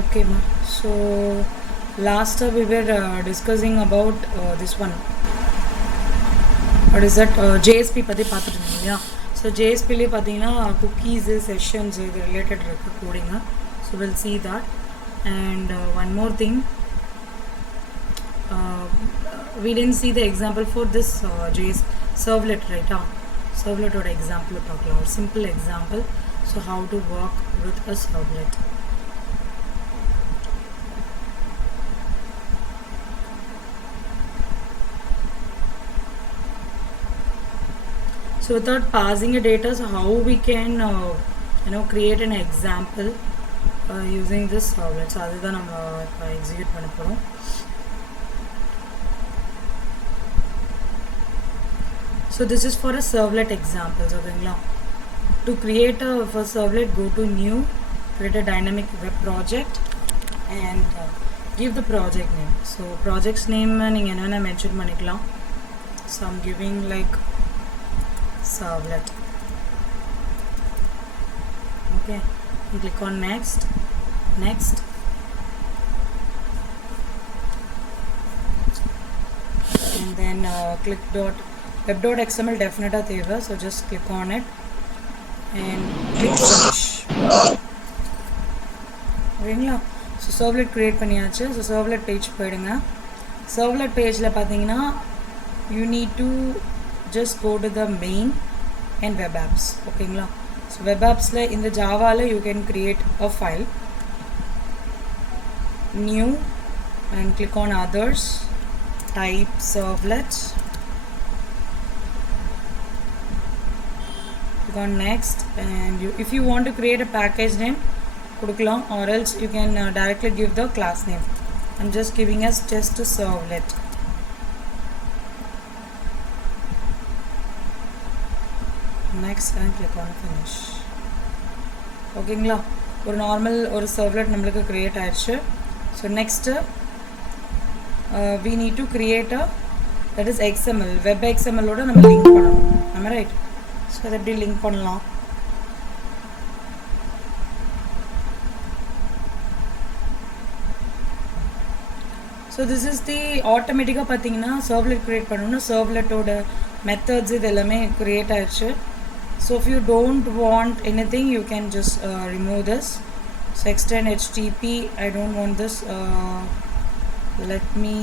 Okay, ma. So last we were discussing about this one. What is that? JSP பற்றி பார்த்துட்டு இருந்தோம் இல்லையா? So ஜேஎஸ்பிலே பார்த்தீங்கன்னா குக்கீஸு செஷன்ஸ் இது ரிலேட்டட் இருக்குது coding. So will see that. And one more thing, we didn't see the example for this JS servlet, right? Servlet or example பார்க்கலாம், ஒரு simple example. So how to work with a servlet. So without passing a data, so how we can create an example using this servlet. So other than execute பண்ண போறோம். So this is for a servlet examples. Okay, to create a servlet, go to new, create a dynamic web project and give the project name. So project's name நீங்க என்னென்ன mention பண்ணிக்கலாம். So I'm giving like servlet. Okay, you click on next, and then click web.xml definitely தேவை. So just click on it and click finish. ஓகேங்களா? So servlet create பண்ணியாச்சு. So servlet page போயிடுங்க. Servlet பேஜில் பார்த்தீங்கன்னா you need to just go to the main and web apps. ஓகேங்களா? So web ஆப்ஸில் இந்த ஜாவாவில் you can create a file, new, and click on others, type servlet, click on next, and if you want to create a package name கொடுக்கலாம், or else you can directly give the class name. I'm just giving us just a servlet. Next and click on finish. ஓகேங்களா? ஒரு normal ஒரு servlet நம்மளுக்கு create ஆயிடுச்சு. So next we need to create a, that is XML, web XML-ஓட நம்ம link பண்ணணும். நம்ம right? So அதை எப்படி லிங்க் பண்ணலாம்? ஸோ திஸ் இஸ் தி ஆட்டோமேட்டிக்காக பார்த்தீங்கன்னா சர்வ்லெட் க்ரியேட் பண்ணணும்னா சர்வ்லெட்டோட மெத்தட்ஸ் இது எல்லாமே க்ரியேட் ஆயிடுச்சு. So if you don't want anything, you can just remove this. So extend HTTP, I don't want this. Let me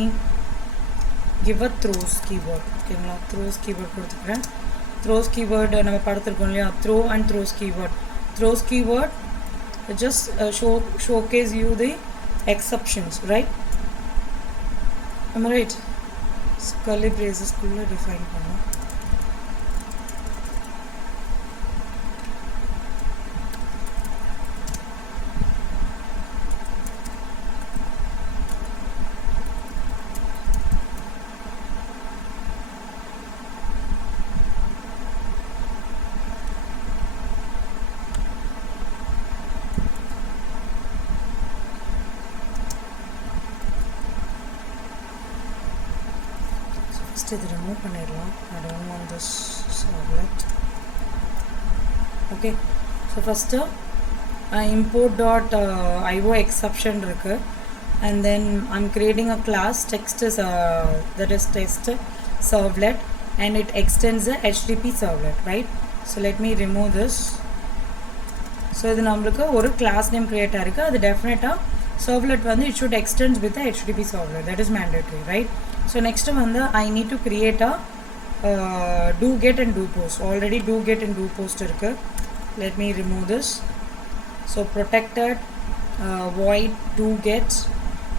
give a throws keyword. Okay, now throws keyword கொடுத்துக்கிறேன். Throws keyword நம்ம பார்த்துருக்கோம் இல்லையா? Throw and throws keyword. Throws keyword just showcase you the exceptions, right? Am I right? So curly braces குள்ள define பண்ணலாம். இது remove பண்ணிடலாம். I don't want this servlet. Okay, so first import.io exception இருக்கு, and then I'm creating a class text that is text servlet, and it extends the HTTP servlet, right? So let me remove this. So இது நம்மளுக்கு ஒரு class name create ஆயிருக்கு. அது டெஃபினட்டாக servlet வந்து it should extend with the HTTP servlet, that is mandatory, right? So next one, I need to create a do get and do post. Already do get and do post irukku. Let me remove this. So protected void do get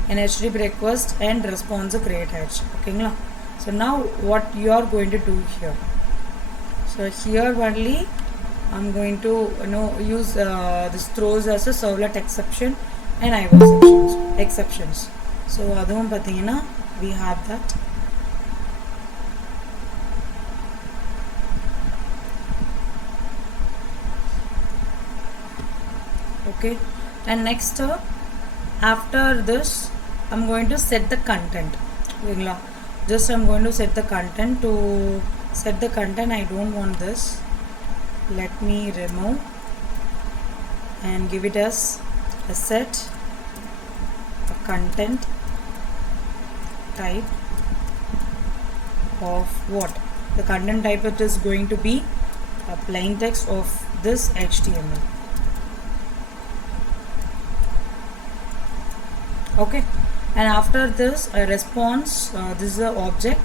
and HTTP request and response create ஆயிடுச்சு. ஓகேங்களா? So now what you are going to do here? So here only I'm going to use this throws as a servlet exception and IO exceptions. So அதுவும் பார்த்தீங்கன்னா we have that. Okay, and next after this I'm going to set the content. Just I'm going to set the content. To set the content, I don't want this. Let me remove and give it as a set content type of what? The content type it is going to be a plain text of this HTML. Okay, and after this a response, this is an object,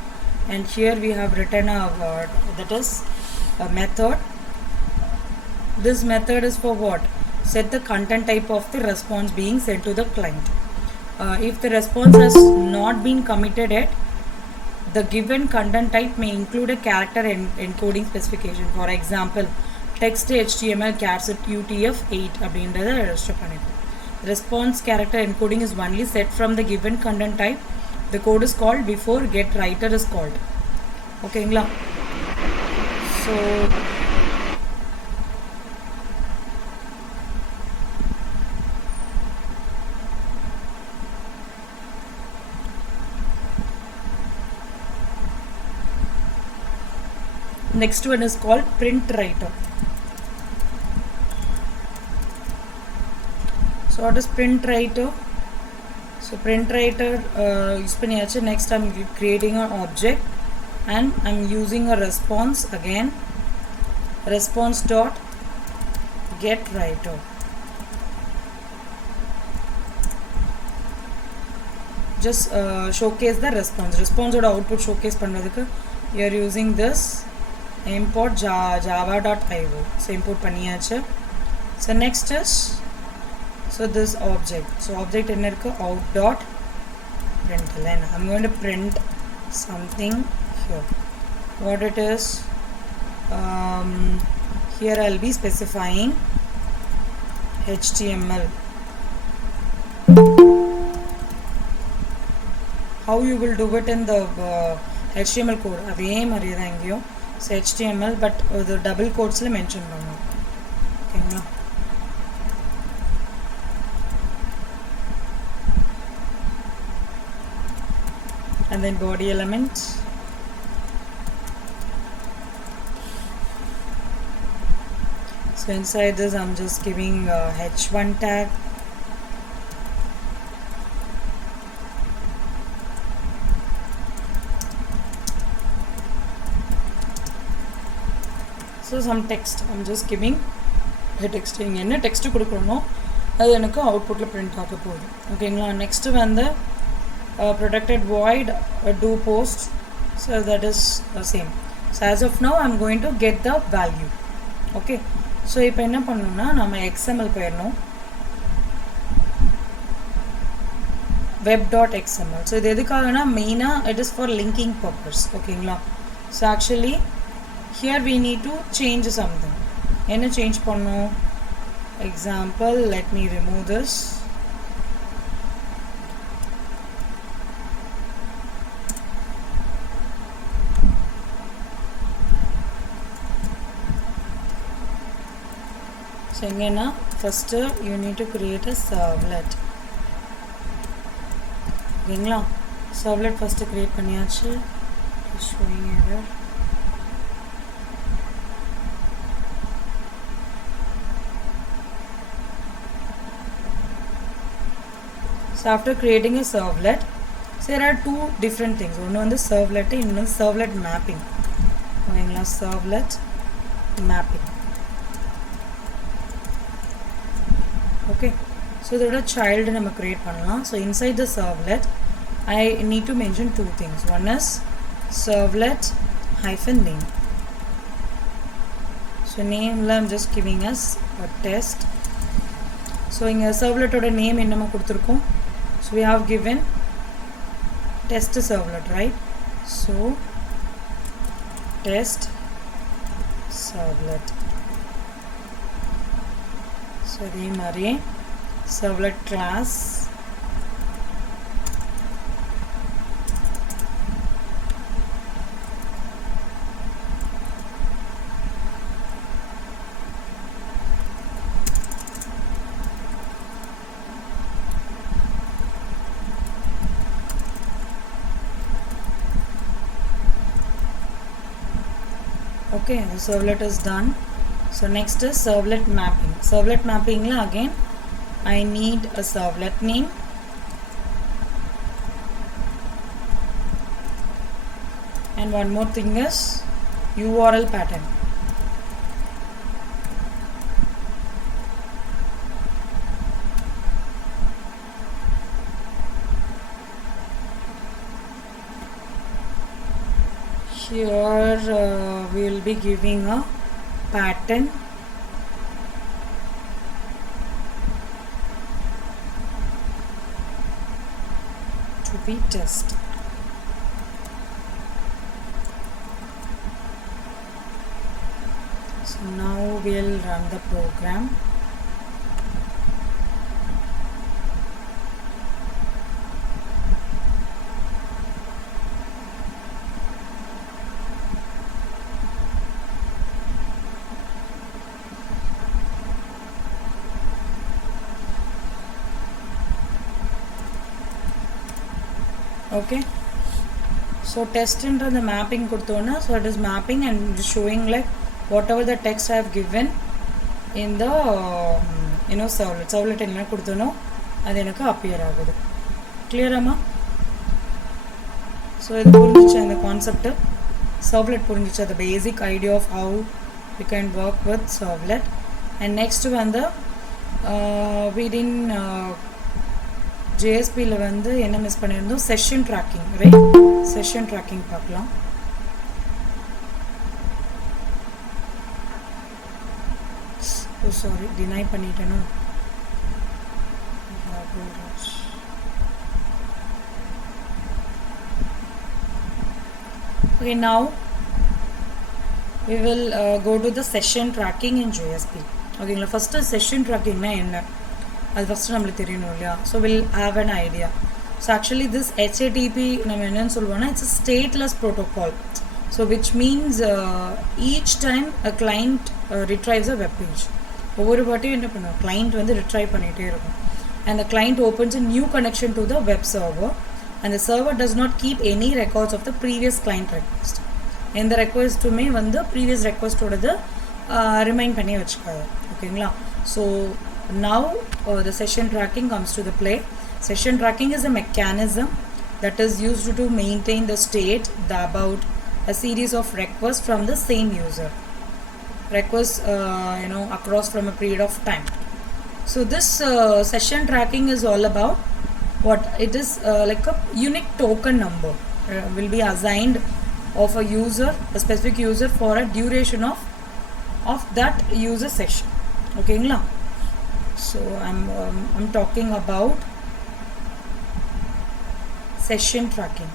and here we have written a word, that is a method. This method is for what? Set the content type of the response being sent to the client. If the response has not been committed yet, the given content type may include a character encoding specification. For example, text HTML chars UTF-8 அப்படின்றத register பண்ணிருக்கோம். Response character encoding is only set from the given content type. The code is called before getWriter is called. Okay, so next one is called print writer. So what is print writer? So print writer use பண்ணியாச்சு. Next I'm creating an object and I'm using a response again. Response dot get writer. Just showcase the response. Response oda output showcase பண்றதுக்கு you are using this import java.io. So import பண்ணியாச்சு. So next is this object. So object enna irukku out.println. I'm going to print something here. What it is, here I'll be specifying HTML. How you will do it in the HTML code adhe mariyada engiyo. So HTML but the double quotes la mention pannom. Okay, and then body element. So inside this I'm just giving h1 tag. So some text I'm just giving a text. என்ன text கொடுக்கறனோ அது எனக்கு outputல print ஆக போகுது. ஓகேங்களா? next வந்து protected void do post. So that is the same. So as of now I'm going to get the value. Okay, so இப்போ என்ன பண்ணனும்னா நாம xml போயிரணும். web.xml. so இது எதுக்காகனா மெயினா it is for linking purpose. ஓகேங்களா? so actually here we need to change something. என்ன change பண்ணனும்? example, let me remove this. so engena first you need to create a servlet. ஓகேங்களா? servlet first create பண்ணியாச்சு. showing error. So after creating a servlet, so there are two different things. One on the servlet, இன்னொரு servlet mapping. ஓகேங்களா? servlet mapping. Okay, so இதோட child நம்ம create பண்ணலாம். So inside the servlet I need to mention two things. One is servlet hyphen name. So name la I'm just giving us a test. So inga servlet oda name என்னமா கொடுத்திருக்கோம்? So we have given test servlet, right? So test servlet. So the mari servlet class okay. The servlet is done. So next is servlet mapping. Servlet mapping la again I need a servlet name and one more thing is URL pattern. Here we will be giving a pattern to be tested. So now we'll run the program. Okay, so test into the mapping kudthona, so it is mapping and showing like whatever the text I have given in the servlet enna kudthano adu enakku appear agudu. Clear amma? So idu purinjicha the concept servlet purinjicha the basic idea of how we can work with servlet. And next one the we didn't JSP ல வந்து என்ன miss பண்ணிருந்தோம், session tracking, right? Session tracking பார்க்கலாம். Oh sorry, டினை பண்ணிட்டேனோ. Okay, now we will go to the session tracking in JSP. Okay, first session tracking na enna அது first நம்மளுக்கு தெரியணும் இல்லையா? So will have an idea. So actually this HTTP நம்ம என்னென்னு சொல்லுவோம்னா it's a stateless protocol. So which means each time a client retrieves a web page. ஒவ்வொரு வாட்டியும் என்ன பண்ணுவோம், கிளைண்ட் வந்து ரிட்ரைவ் பண்ணிகிட்டே இருக்கும். And the client opens a new connection to the web server and the server does not keep any records of the previous client request. எந்த ரெக்வஸ்ட்டுமே வந்து previous ரெக்வஸ்ட்டோடது remind பண்ணி வச்சுக்காது. ஓகேங்களா? So now the session tracking comes to the play. Session tracking is a mechanism that is used to maintain the state about a series of requests from the same user, requests across from a period of time. So this session tracking is all about what it is, like a unique token number will be assigned of a user, a specific user, for a duration of that user session. Okay la? So I'm talking about session tracking.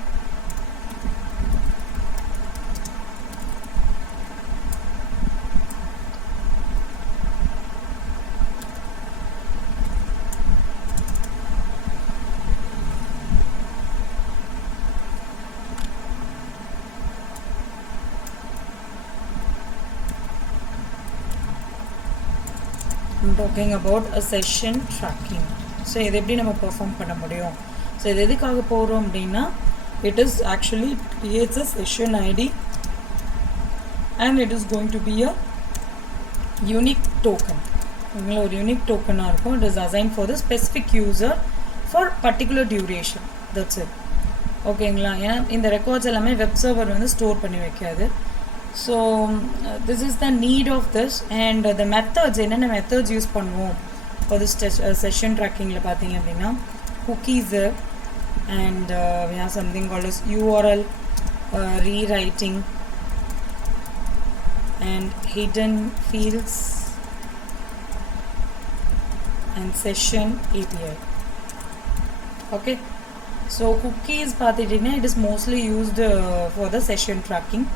I'm talking about a session tracking. So இது எப்படி நம்ம perform பண்ண முடியும்? So இது எதுக்காக போகிறோம் அப்படின்னா, it is actually creates a session ID and it is going to be a unique token. ஒரு unique token இருக்கும். It is assigned for the specific user for particular duration. That's it. ஓகேங்களா? ஏன்னா இந்த records எல்லாமே web server வந்து store பண்ணி வைக்காது. So this is the need of this. And the methods, என்னென்ன methods யூஸ் பண்ணுவோம் for this session tracking ல பார்த்தீங்க அப்படின்னா, cookies and we have something called as URL rewriting and hidden fields and session API. Okay, so cookies பார்த்தீங்கன்னா it is mostly used for the session tracking.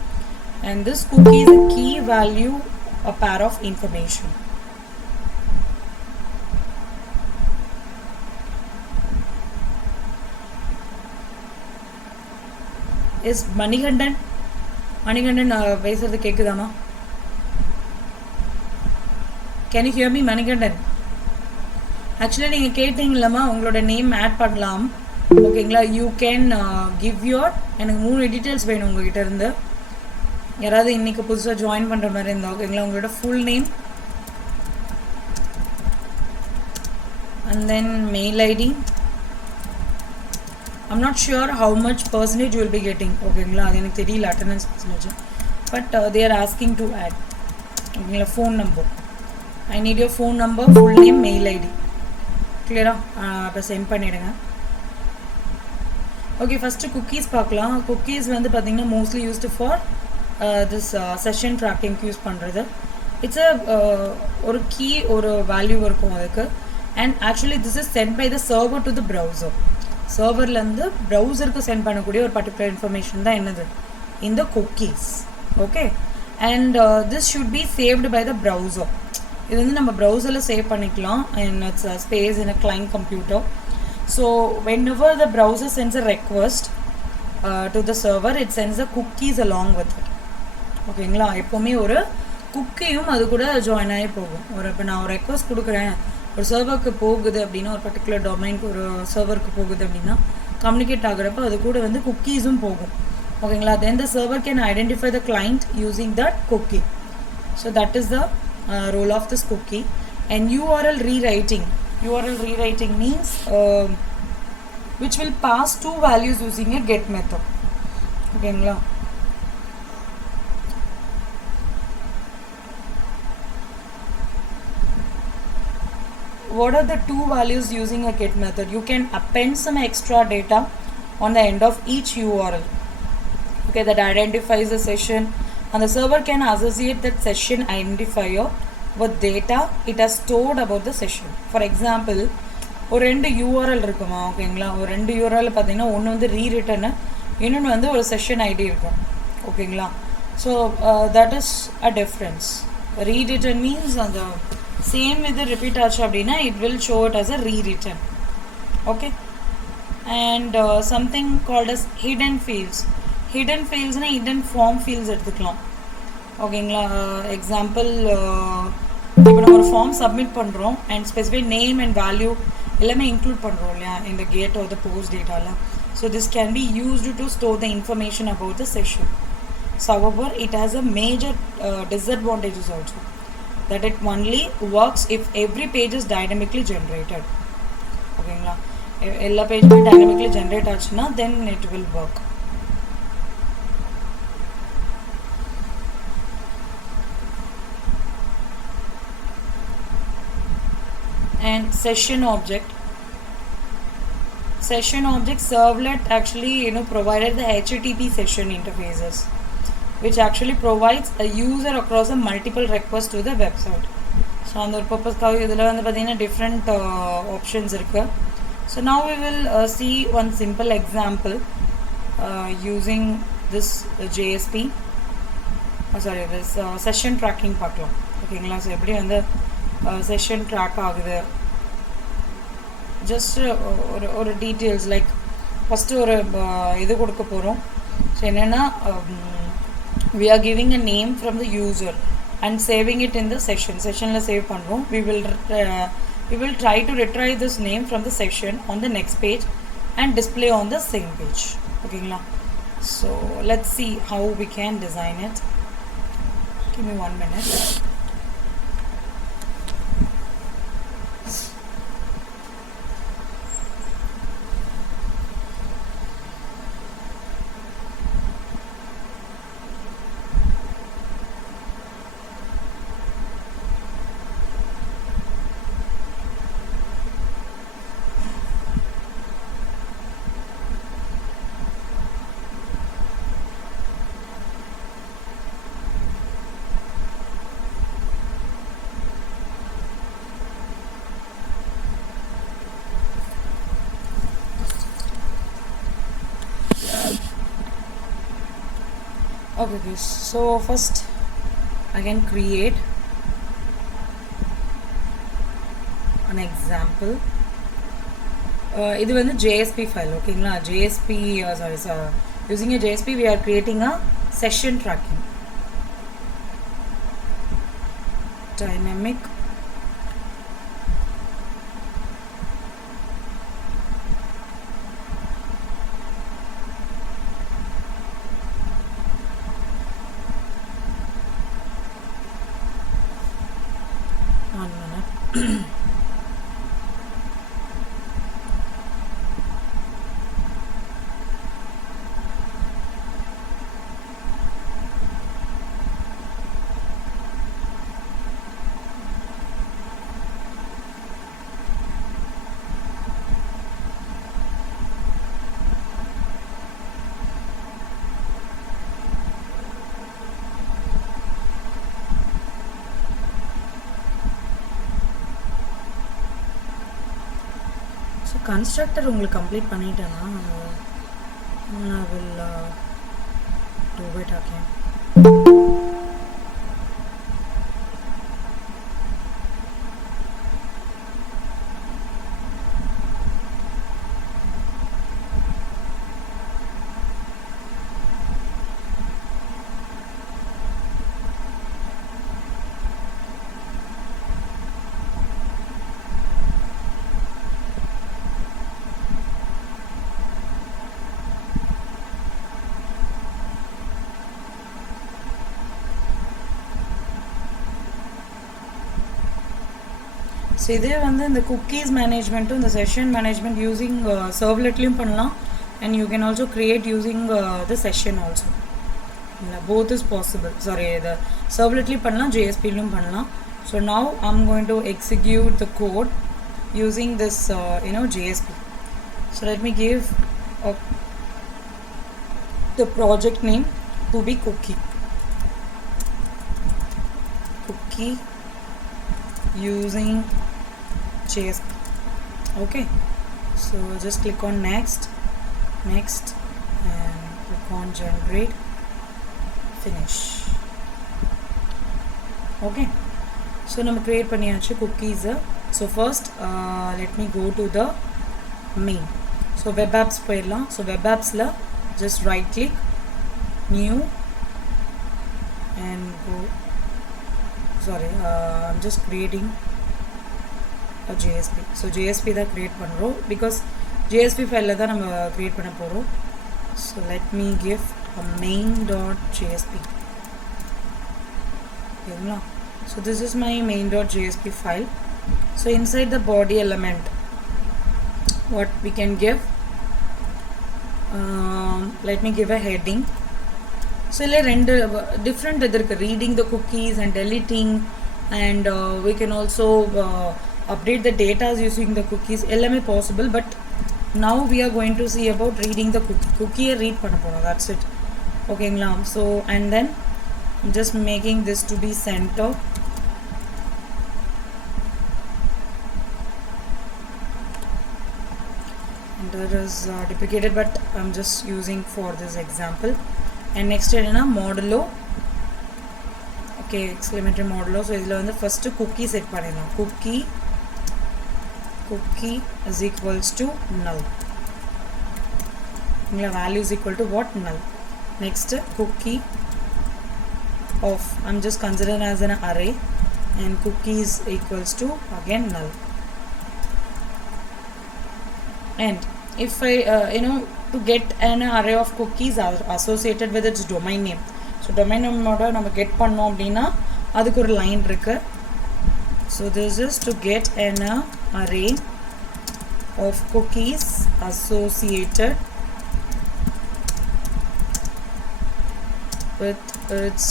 And this cookie is a key value, a pair of information. Is Manikandan பேசுறது கேக்குதாமா? Can you hear me, Manikandan? Actually நீங்க கேட்டீங்களா, உங்களோட name add பண்ணலாம். ஓகேங்களா? you can give your, எனக்கு 3 details வேணும் உங்ககிட்ட இருந்து. யாராவது இன்னைக்கு புதுசாக ஜாயின் பண்ணுற மாதிரி இருந்தால் ஓகேங்களா, உங்களோட full name and then mail ID I'm not sure how much percentage you will be getting. ஓகேங்களா, அது எனக்கு தெரியல attendance percentage, but they are asking to add. ஓகேங்களா, phone number, I need your phone number, full name, mail ID. கிளியரா? அப்போ sent பண்ணிடுங்க. Okay, first cookies பார்க்கலாம். Cookies வந்து பார்த்திங்கன்னா mostly used for this session ட்ராக்கிங்க்கு யூஸ் பண்ணுறது. இட்ஸ் ஒரு கீ, ஒரு வேல்யூ இருக்கும் அதுக்கு. And actually this is sent by the server to the browser. சர்வர்லேருந்து ப்ரௌசருக்கு சென்ட் பண்ணக்கூடிய ஒரு பர்டிகுலர் இன்ஃபர்மேஷன் தான் என்னது, இந்த cookies. Okay, and this should be saved by the browser. இது வந்து நம்ம ப்ரௌசரில் சேவ் பண்ணிக்கலாம் in its space in a client computer. So whenever the browser sends a request to the server, it sends the cookies along with it. ஓகேங்களா, எப்போவுமே ஒரு குக்கியும் அது கூட ஜாயின் ஆகி போகும். இப்போ நான் ஒரு ரெக்வஸ்ட் கொடுக்குறேன், ஒரு சர்வருக்கு போகுது அப்படின்னா, ஒரு பர்டிகுலர் டொமைனுக்கு ஒரு சர்வருக்கு போகுது அப்படின்னா, கம்யூனிகேட் ஆகுறப்போ அது கூட வந்து குக்கீஸும் போகும். ஓகேங்களா, then the server can identify the client using that cookie. So that is the role of this cookie. And URL rewriting. URL rewriting means which will pass two values using a get method. Okay, what are the two values using a get method? You can append some extra data on the end of each URL. Okay, that identifies the session, and the server can associate that session identifier with data it has stored about the session. For example, ஒரு ரெண்டு URL இருக்குமா? ஓகேங்களா, ஒரு ரெண்டு URL பார்த்தீங்கன்னா ஒன்று வந்து ரீரிட்டனு, இன்னொன்று வந்து ஒரு செஷன் ஐடி இருக்கும். ஓகேங்களா, so that is a difference. Rewritten means அந்த சேம் இது ரிப்பீட் ஆச்சு அப்படின்னா it will show it as a rewritten. Okay, and something called as hidden fields. Hidden ஃபீல்ட்ஸ்னால் ஹிடன் ஃபார்ம் ஃபீல்ட்ஸ் எடுத்துக்கலாம். ஓகேங்களா, எக்ஸாம்பிள், இப்போ நம்ம ஒரு ஃபார்ம் சப்மிட் பண்ணுறோம் and specific name and value எல்லாமே இன்க்ளூட் பண்ணுறோம் இல்லையா இந்த கேட் ஆர் த போஸ்ட் டேட்டாவில். So this can be used to store the information about the session. So however it has a major disadvantages also, that it only works if every page is dynamically generated. ஓகேங்களா, எல்லா பேஜுமே dynamically generate ஆச்சுன்னா then it will work. And session object servlet actually provided the HTTP session interfaces, which actually provides a user across a multiple requests to the website. So on the purpose idhula vandu pathina different options irukku. So now we will see one simple example using this JSP this session tracking paakalam. Okay, so eppadi vandu session track ஆகுது, just ஒரு details like first ஒரு இது கொடுக்க போகிறோம். So என்னென்னா we are giving a name from the user and saving it in the செஷனில் save பண்ணுறோம். we will try to retrieve this name from the session on the next page and display on the same page. ஓகேங்களா, so let's see how we can design it. Give me 1 minute. Okay guys, so first I can create an example. இது வந்து JSP file. ஓகேங்களா, JSP using a JSP we are creating a session tracking dynamic constructor உங்களுக்கு complete பண்ணிட்டேனா I will do it again. So இதே வந்து இந்த cookies management இந்த session management using servletலயும் பண்ணலாம், and you can also create using the session also. Both is possible. Sorry, the servletலயும் பண்ணலாம், JSP-லயும் பண்ணலாம். So now I'm going to execute the code using this JSP. So let me give the project name to be cookie using JSP. Okay, so just click on next, and click on generate, finish. Okay, so நம்ம create பண்ணியாச்சு cookies. So first let me go to the main. So web apps போயிடலாம். So web apps la just right click, new, and go. Sorry, I'm just creating a JSP. So JSP da create பண்றோம் because JSP file la da நம்ம create பண்ண போறோம். So let me give a main.jsp. okay, so this is my main.jsp file. So inside the body element what we can give, let me give a heading. So ரெண்டு different இருக்கு, reading the cookies and deleting, and we can also update the data using the cookies, எல்லாமே possible, but now we are going to see about reading the cookie read பண்ண போறோம், that's it. ஓகேங்களா? So and then I'm just making this to be center. And that is duplicated, but I'm just using for this example. And next enna modulo, okay, exclamatory modulo. So idhula vandu first cookie set pannidala, cookie is equals to null, ingla value is equal to what, null. Next cookie of, I'm just considering as an array, and cookie is equals to again null. And if I to get an array of cookies are associated with its domain name, so domain name oda நம்ம get பண்ணோம் அப்படினா அதுக்கு ஒரு line இருக்கு. So this is to get an array of cookies associated with its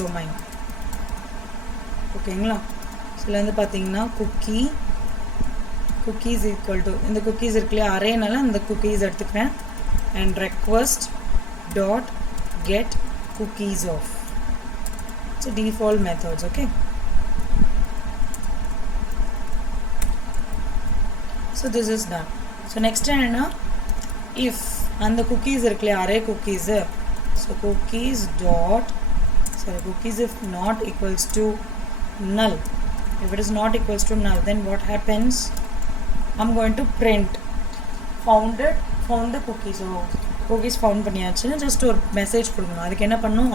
domain. ஓகேங்களா? so இதுல வந்து பாத்தீங்கன்னா cookies equal to, இந்த cookies இருக்குல்ல array நால இந்த cookies எடுத்துக்கிறேன், and request dot get cookies of. So default methods. Okay, so this is done. So next என்ன, if அந்த cookies இருக்குல்ல array cookies, so cookies if not equals to null, if it is not equals to null, then what happens, I'm going to print found the cookie. So cookies found பண்ணியாச்சுன்னு just ஒரு message கொடுக்கணும். அதுக்கு என்ன பண்ணணும்,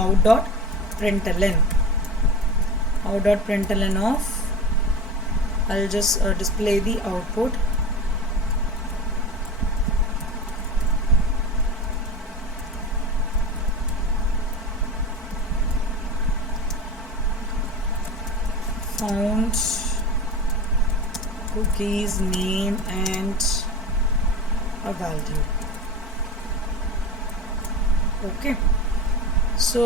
out.println of, I'll just display the output. Found cookies name and a value. Okay, so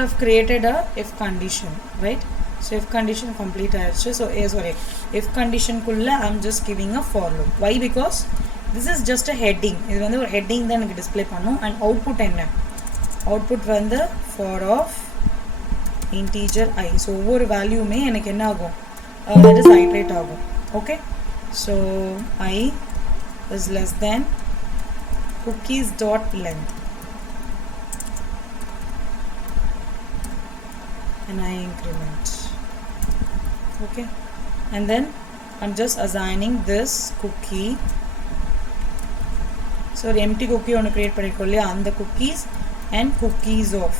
I've created a if condition, right? So if condition complete ஆயிடுச்சு. So if condition குள்ள I'm just giving a for loop. Why? Because this is just a heading. இது வந்து ஒரு heading தான் எனக்கு display பண்ணும். And output என்ன, output வந்து for of integer I. So ஒவ்வொரு வேல்யூமே எனக்கு என்ன ஆகும், that is iterate ஆகும். Okay, so I is less than cookies dot length, and I increment. Okay, and then I'm just assigning this cookie. So the empty cookie on create on the cookies and cookies of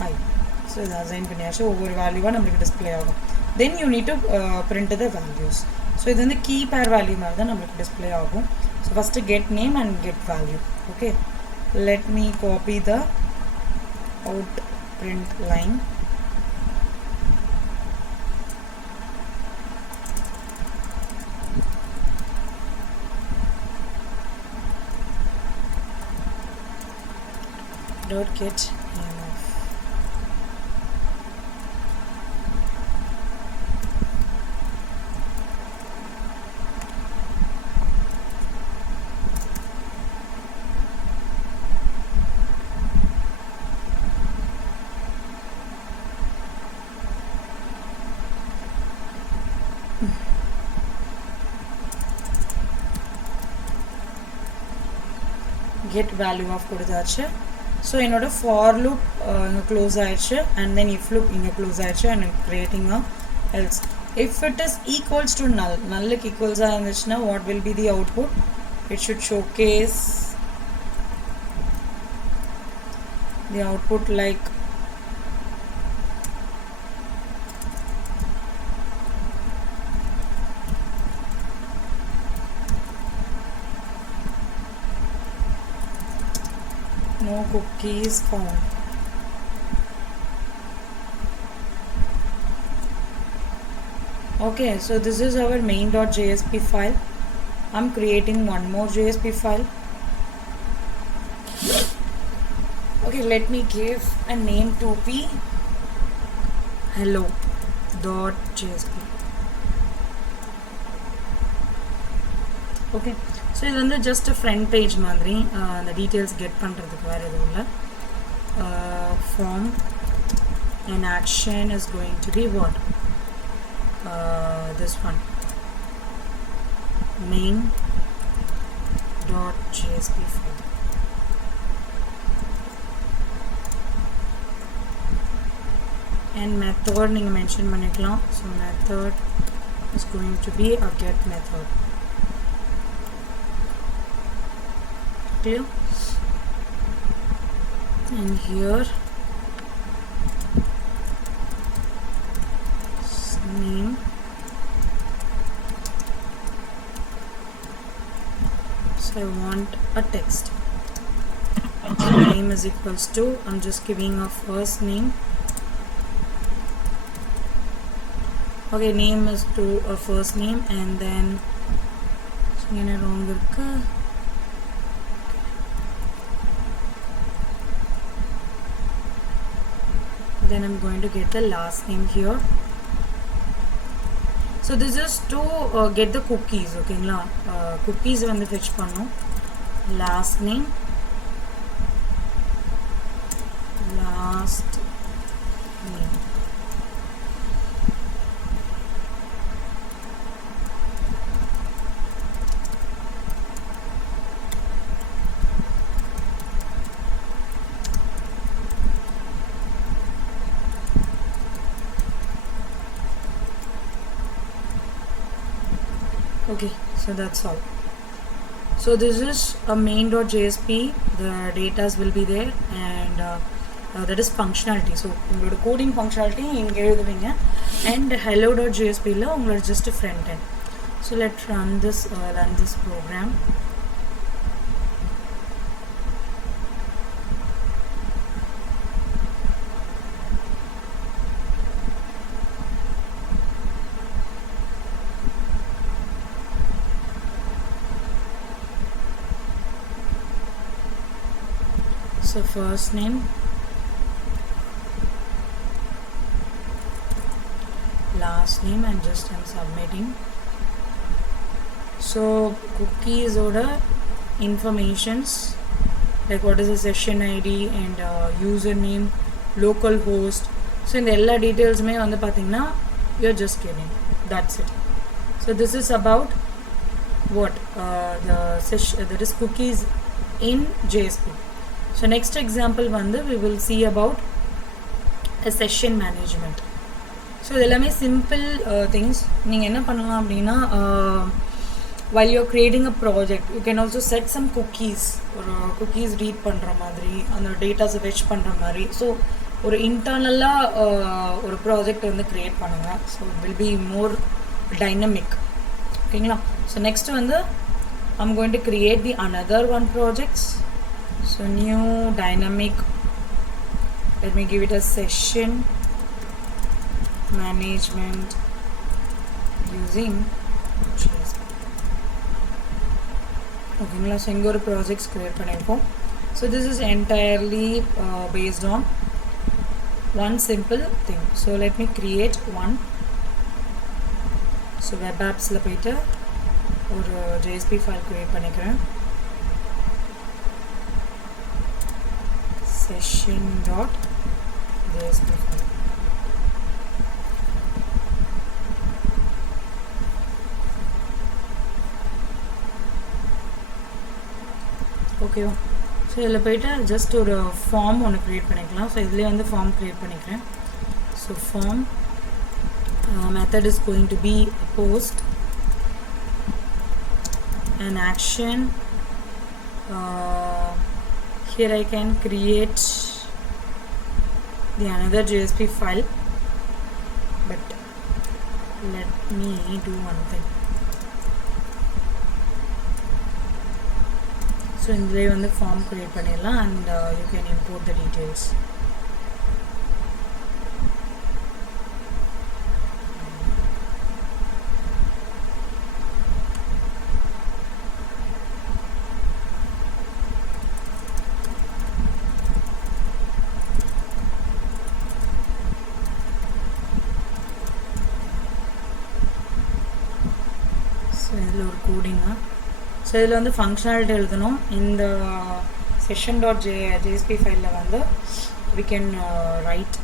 I. So that's the over value one display. Then you need to print the values. So this is the key pair value display. So first get name and get value. Okay, let me copy the out print line. Dot get name of. Get value of கொடுத்தாச்சு. So என்னோட for loop close ஆயிடுச்சு, and then if loop இங்க close ஆயிடுச்சு, and creating a else. If it is equals to null, null equals ஆயிருந்துச்சுன்னா what will be the output? It should showcase the output like no cookies found. Okay, so this is our main.jsp file. I'm creating one more JSP file. Okay, let me give a name to be hello.jsp. Okay, so this is just a front page madri, the details get பண்றதுக்கு வேற எதுவும் இல்ல. From an action is going to be what? This one, main.jsp file. And method நீங்க mention பண்ணிக்கலாம். So method is going to be a get method. Clear? And here name, so I want a text. So name is equals to, I'm just giving a first name. Okay, name is to a first name, and then wrong irukku. Then I'm going to get the last name here. So this is to get the cookies. Okay, cookies வந்து fetch பண்ணோம். Last name, last name. Okay, so that's all. So this is a main.jsp. The data will be there, and that is functionality. So உங்களோட coding functionality இங்க எழுதுவீங்க, and hello.jsp ல உங்களோட just front end. So let's run this program. So first name, last name, and just I'm submitting. So cookies order informations like what is the session ID and username, local host. So in the all details may on the pathina, you're just giving. That's it. So this is about what the session, that is cookies in JSP. So next example we will see about a session management. So இதெல்லாமே simple things. நீங்க என்ன பண்ணலாம் அப்படின்னா while you're creating a project, you can also set some cookies or cookies read பண்ற மாதிரி அந்த data's fetch பண்ற மாதிரி. So ஒரு இன்டர்னலா ஒரு ப்ராஜெக்ட் வந்து கிரியேட் பண்ணுங்க. So it will be more dynamic. ஓகேங்களா? So next வந்து I'm going to create the another one projects. So new dynamic, let me give it a session management using JSP. ஓகேங்களா? So இங்கே ஒரு projects create பண்ணியிருக்கோம். So this is entirely based on one simple thing. So let me create one. So web appsல போயிட்டு ஒரு JSP file create பண்ணிக்கிறேன். session.jsp file. ஓகேவா? So இதில் போய்ட்டு ஜஸ்ட் ஒரு ஃபார்ம் ஒன்று க்ரியேட் பண்ணிக்கலாம். ஸோ இதுலேயே வந்து ஃபார்ம் க்ரியேட் பண்ணிக்கிறேன். So form method is going to be post an action. Here I can create the another JSP file, but let me do one thing. So in the வந்து form create பண்ணிடலாம் and you can import the details. So இதில் ஒரு கோடிங்கா. So இதில் வந்து functionality எழுதணும். இந்த session.jsp ஃபைலில் வந்து we can write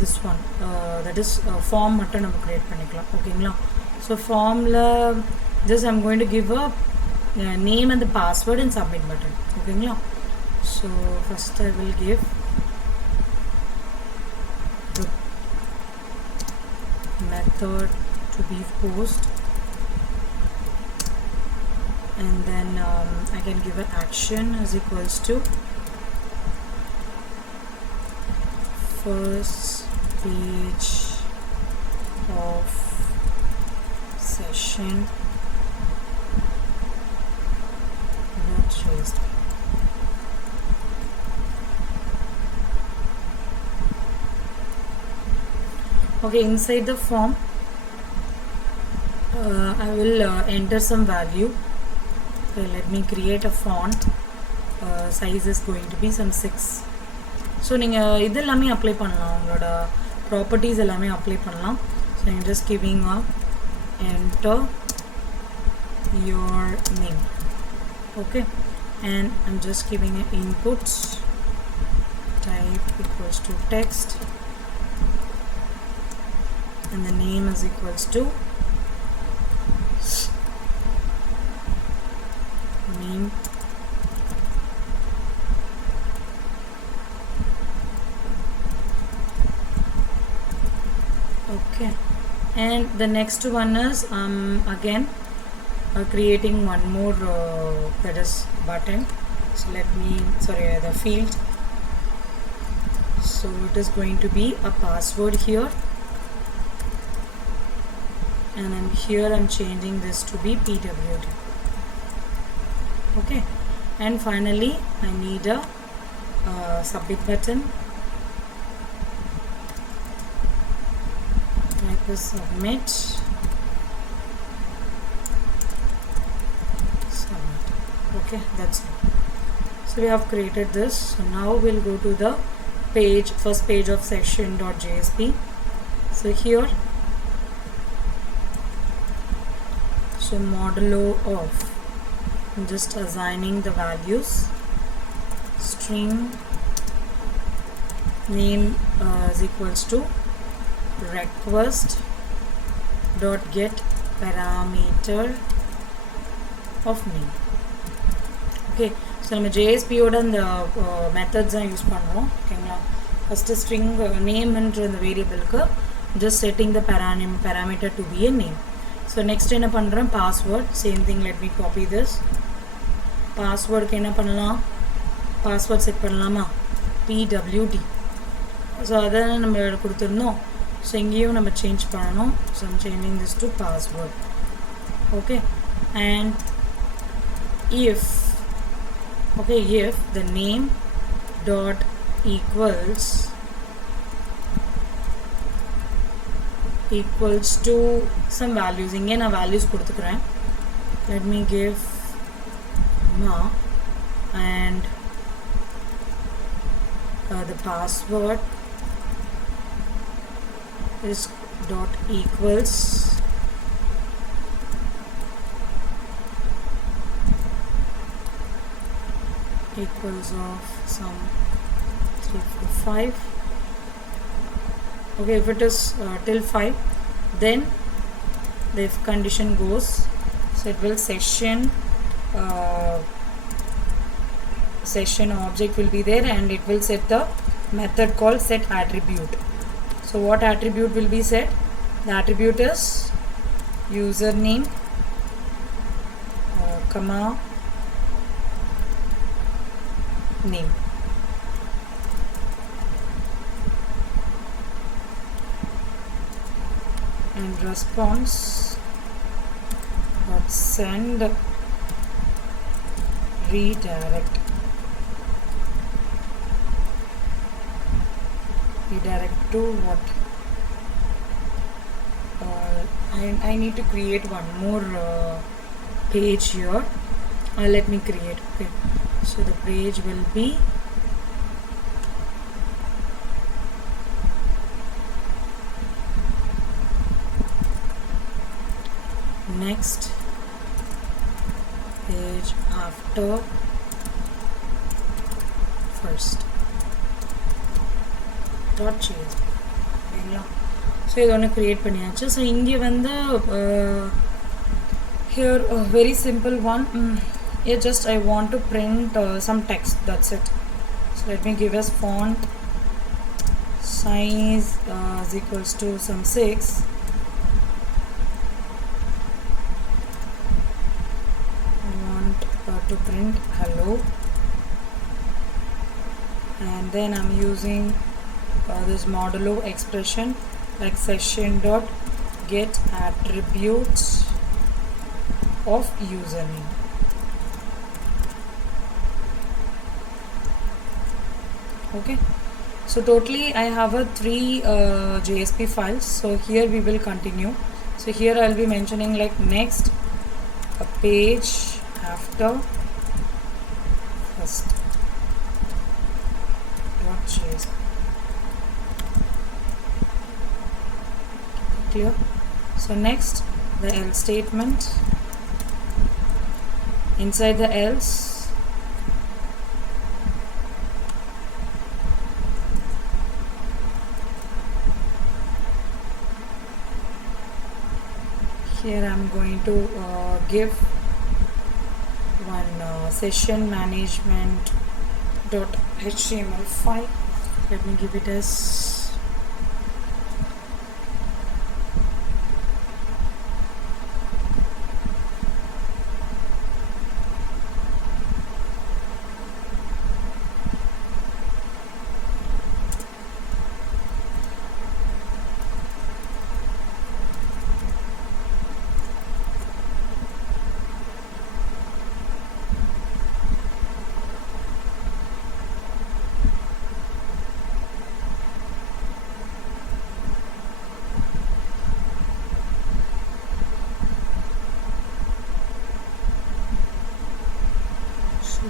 this one, that is form மட்டும் நம்ம create பண்ணிக்கலாம். ஓகேங்களா? ஸோ ஃபார்மில் just I'm going to give a name and the password and submit button. ஓகேங்களா? So first I will give the method to be post, and then I can give an action is equals to first page of session .jsp. Okay, inside the form I will enter some value. Okay, let me create a font. Size is going to be some 6. So நீங்கள் இது எல்லாமே apply பண்ணலாம், உங்களோட properties எல்லாமே apply பண்ணலாம். So I'm just giving a enter your name. Okay, and I'm just giving an input type equals to text, and the name is equals to name. Okay, and the next one is again creating one more that is button. So let me the field. So it is going to be a password here, and then here I'm changing this to be pwd. Okay, and finally I need a submit button. Like this, submit. Okay, that's it. So we have created this. So now we'll go to the first page of session.jsp. So here, so modulo of, I'm just assigning the values. String name is equals to request dot get parameter of name. Okay, so நம்ம JSP-ஓட அந்த methods தான் use பண்ணுறோம். ஓகேங்களா, first string nameன்ற அந்த வேரியபிளுக்கு just setting the parameter to be a name. So next என்ன பண்ணுறேன், password. Same thing, let me copy this. Passwordக்கு என்ன பண்ணலாம், password set பண்ணலாமா, pwd. ஸோ அதை நம்ம கொடுத்துருந்தோம். ஸோ இங்கேயும் நம்ம சேஞ்ச் பண்ணணும். So I'm changing this to password. Okay, and if the name dot equals to some values, இங்கே நான் values கொடுத்துக்கிறேன். Let me give ma and the password is dot equals of some 3 4 5. Okay, if it is till 5, then the if condition goes, so it will session object will be there, and it will set the method called set attribute. So what attribute will be set? The attribute is username comma name. And response dot send redirect to what? I need to create one more page here. Let me create. Okay, so the page will be next page after first dot change. So இது ஒன்று create பண்ணியாச்சு. So இங்கே வந்து here a very simple one. Here just I want to print some text, that's it. So let me give us font size is equals to some 6. I want to print hello, and then I'm using this modulo expression like session dot get attributes of username. Okay, so totally I have a 3 JSP files. So here we will continue. So here I'll be mentioning like next a page after first dot JSP. Clear? So next the else statement. Inside the else, here I'm going to give one session management dot html file. Let me give it as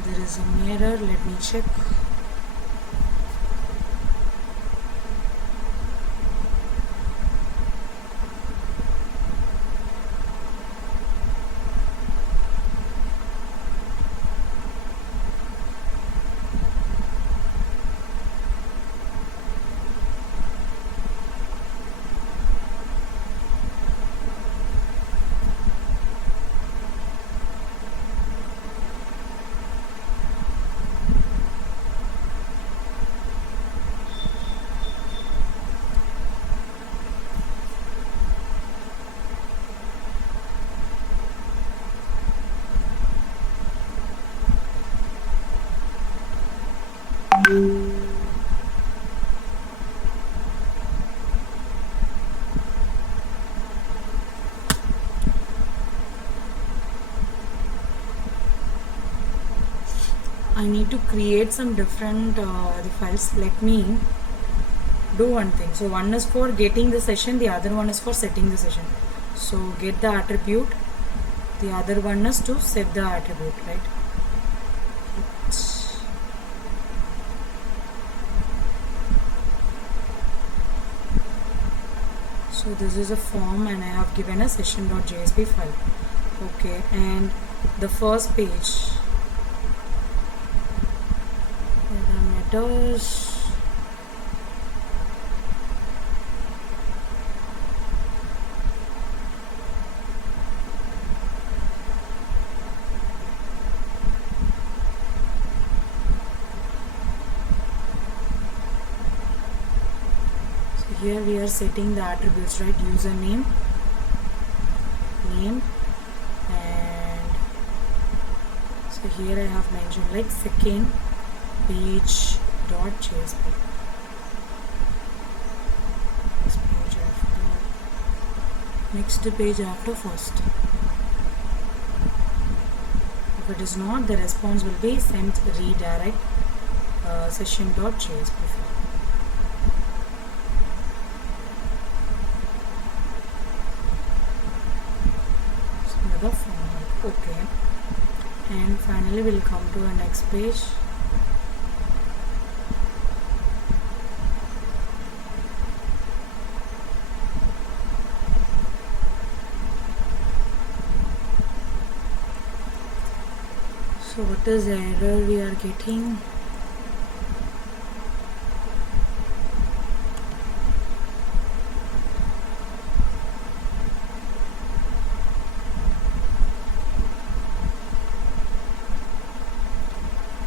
there is an error. Let me check. I need to create some different the files. Let me do one thing. So one is for getting the session, the other one is for setting the session. So get the attribute, the other one is to set the attribute, right? So this is a form and I have given a session.jsp file. Okay, and the first page, the methods. Here we are setting the attributes, right? Username, name, and so here I have mentioned like second page dot JSP. Next page after first. If it is not, the response will be sent redirect session.jsp file. Okay, and finally we'll come to the next page. So what is the error we are getting?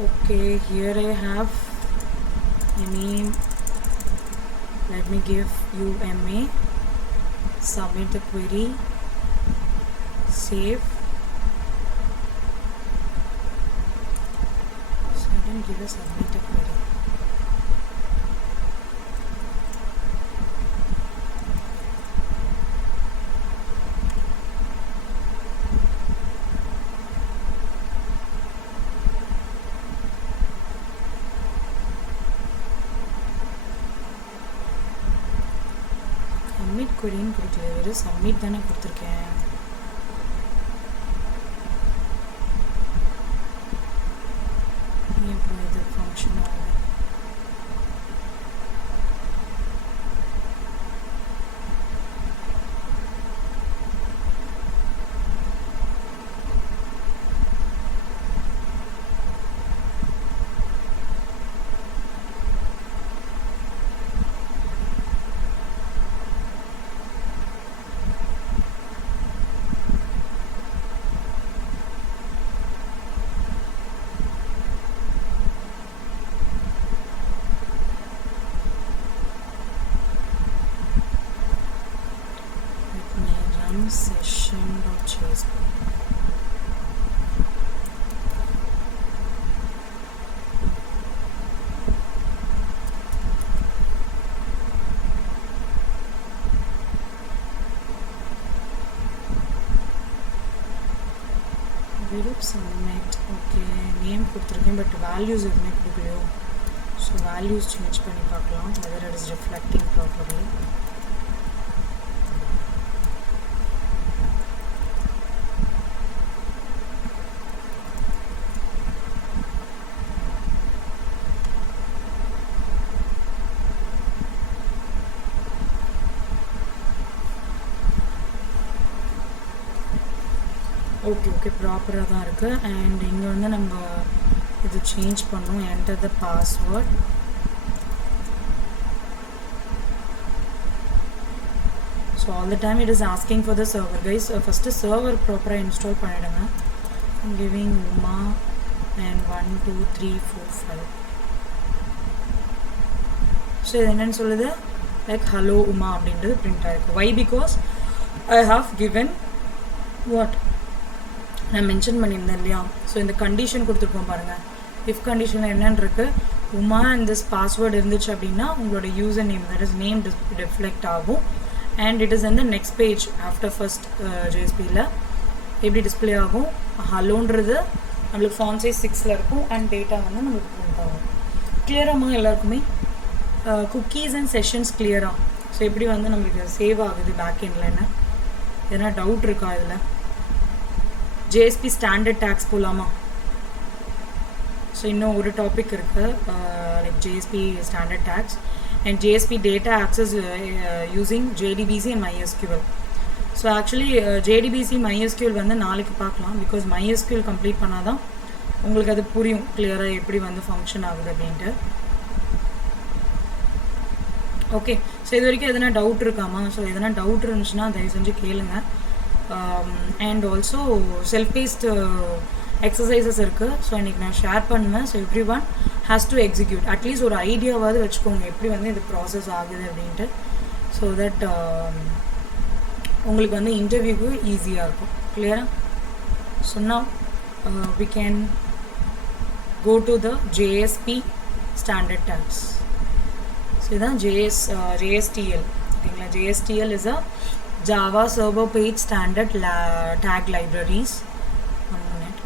Okay, here I have a name. Let me give you MA. Submit the query. Save. So I didn't give a submit a query. Submit query ன்னு கொடுக்கல, வெறும் submit தானே கொடுத்துருக்கேன். இப்போ இது function ஆகுது. Session.jsp. Group submit. Okay, name கொடுத்துருக்கேன், but values எதுவுமே கொடுக்கலையோ. So values change பண்ணி பார்க்கலாம் whether it is reflecting properly. Okay ப்ராப்பராக தான் இருக்குது. அண்ட் இங்கே வந்து நம்ம இது சேஞ்ச் பண்ணோம். Enter the password. So all the time it is asking for the server guys. First server ப்ராப்பராக இன்ஸ்டால் பண்ணிவிடுங்க. Giving Uma and 1 2 3 4 5. ஸோ இது என்னென்னு சொல்லுது, லைக் ஹலோ உமா அப்படின்றது பிரிண்ட் ஆகிருக்கு. Why because I have given what நான் மென்ஷன் பண்ணியிருந்தேன் இல்லையா. ஸோ இந்த கண்டிஷன் கொடுத்துருக்கோம் பாருங்கள். இஃப் கண்டிஷனில் என்னென்னு இருக்குது, உமா இந்த பாஸ்வேர்டு இருந்துச்சு அப்படின்னா உங்களோட user name that is name reflect ஆகும். அண்ட் இட் இஸ் அந்த நெக்ஸ்ட் பேஜ் ஆஃப்டர் ஃபர்ஸ்ட் ஜேஎஸ்பியில் எப்படி டிஸ்பிளே ஆகும், ஹலோன்றது நம்மளுக்கு ஃபாண்ட் சைஸ் 6ல் இருக்கும் அண்ட் டேட்டா வந்து நம்மளுக்கு பிரிண்ட் ஆகும். கிளியராமா எல்லாருக்குமே? குக்கீஸ் அண்ட் செஷன்ஸ் கிளியரா? ஸோ எப்படி வந்து நம்மளுக்கு சேவ் ஆகுது பேக் எண்டில், என்ன எதனா டவுட் இருக்கா இதில்? ஜேஎஸ்பி ஸ்டாண்டர்ட் டேக்ஸ் போகலாமா? ஸோ இன்னும் ஒரு டாபிக் இருக்குது, like JSP standard tags and JSP data access using JDBC and MySQL. So actually JDBC MySQL வந்து நாளைக்கு பார்க்கலாம், பிகாஸ் MySQL கம்ப்ளீட் பண்ணால் தான் உங்களுக்கு அது புரியும் கிளியராக எப்படி வந்து ஃபங்க்ஷன் ஆகுது அப்படின்ட்டு. ஓகே, ஸோ இது வரைக்கும் எதனா டவுட் இருக்காமா? ஸோ எதனா டவுட் இருந்துச்சுன்னா தயவு செஞ்சு கேளுங்க. And also self based exercises இருக்குது, ஸோ இன்றைக்கி நான் ஷேர் பண்ணுவேன். So every one has to execute, at least ஒரு ஐடியாவாவது வச்சுக்கோங்க எப்படி வந்து இது ப்ராசஸ் ஆகுது அப்படின்ட்டு. ஸோ தட் உங்களுக்கு வந்து இன்டர்வியூக்கு ஈஸியாக இருக்கும். கிளியராக? So now we can go to the JSP standard tags. So இதுதான் JSTL. ஓகேங்களா? JSTL is a Java server page standard tag libraries. One minute.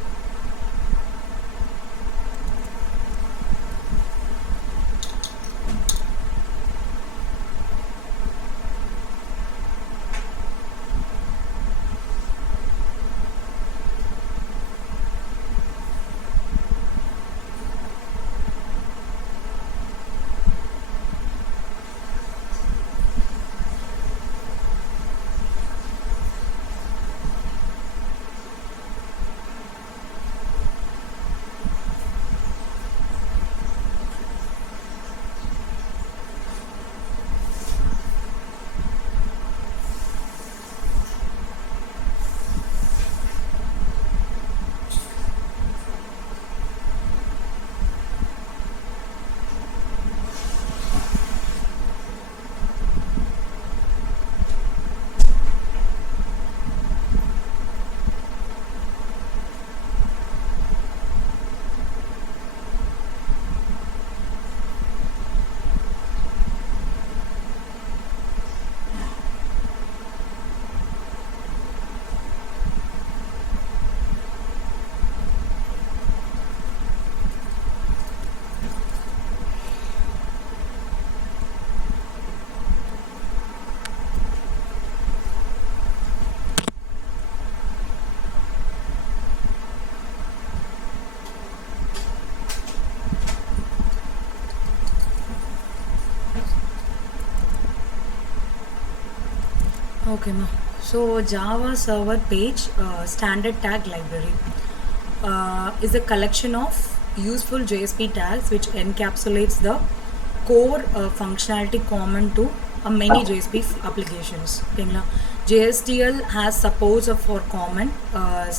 Okay, ma. So Java server page standard tag library is a collection of useful JSP tags which encapsulates the core functionality common to many JSP applications. Okay, JSTL has supports for common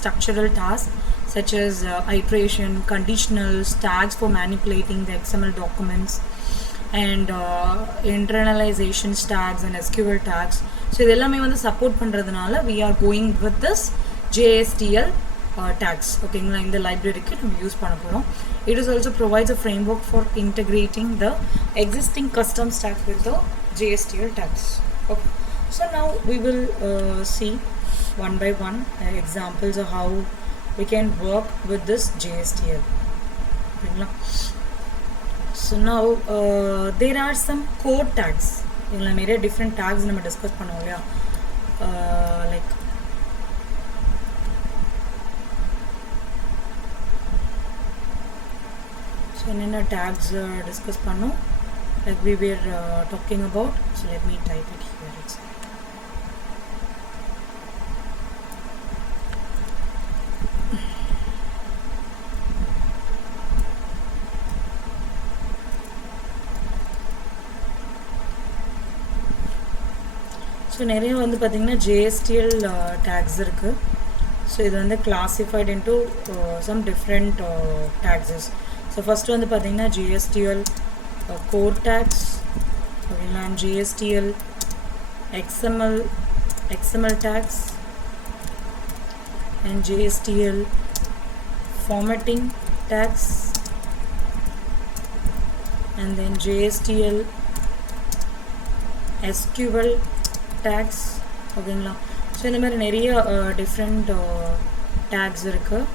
structural tasks such as iteration, conditionals, tags for manipulating the XML documents, and internalization tags and SQL tags. So இதெல்லாமே வந்து support பண்ணுறதுனால we are going with this JSTL tags. ஓகேங்களா? இந்த லைப்ரரிக்கு நம்ம use பண்ண போகிறோம். It is also provides a framework for integrating the existing custom stack with the JSTL tags. Okay. So now we will see one by one examples of how we can work with this JSTL. ஓகேங்களா? So now there are some core tags. இதில் நிறைய different tax நம்ம discuss பண்ணுவோம் இல்லையா? Like so என்னென்ன tax discuss பண்ணோம், like we were talking about. So let me type it here itself. So நிறைய வந்து பார்த்திங்கன்னா JSTL tags இருக்குது. ஸோ இது வந்து classified into some different tags. So first வந்து பார்த்திங்கன்னா JSTL core tags, ஓகேங்களா, and JSTL XML tags and JSTL formatting tags, and then JSTL SQL tags. ஓகேங்களா? ஸோ இந்த மாதிரி நிறைய டிஃப்ரெண்ட் டேக்ஸ் இருக்குது.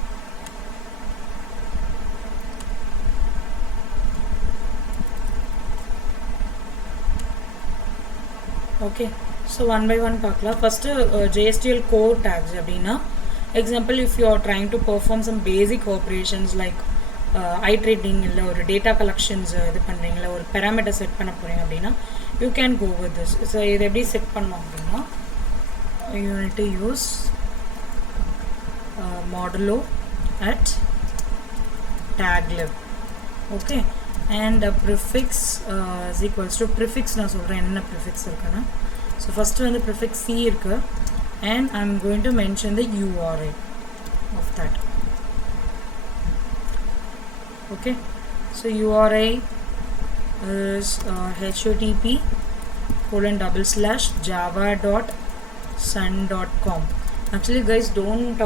Okay, so one by one பார்க்கலாம். First JSTL core tags அப்படின்னா example if you are trying to perform some basic operations like eye trading இல்லை ஒரு data collections இது பண்ணுறீங்களா ஒரு parameter set பண்ண போகிறீங்க அப்படின்னா you can go with this. So இது எப்படி செட் பண்ணோம் அப்படின்னா you need to use modulo at taglib. Okay, and prefix is equals to prefix நான் சொல்கிறேன் என்ன prefix இருக்குன்னா so first வந்து prefix C இருக்கு and I'm going to mention the URI of that. Okay, so URI is http://java.sun.com. Actually guys, don't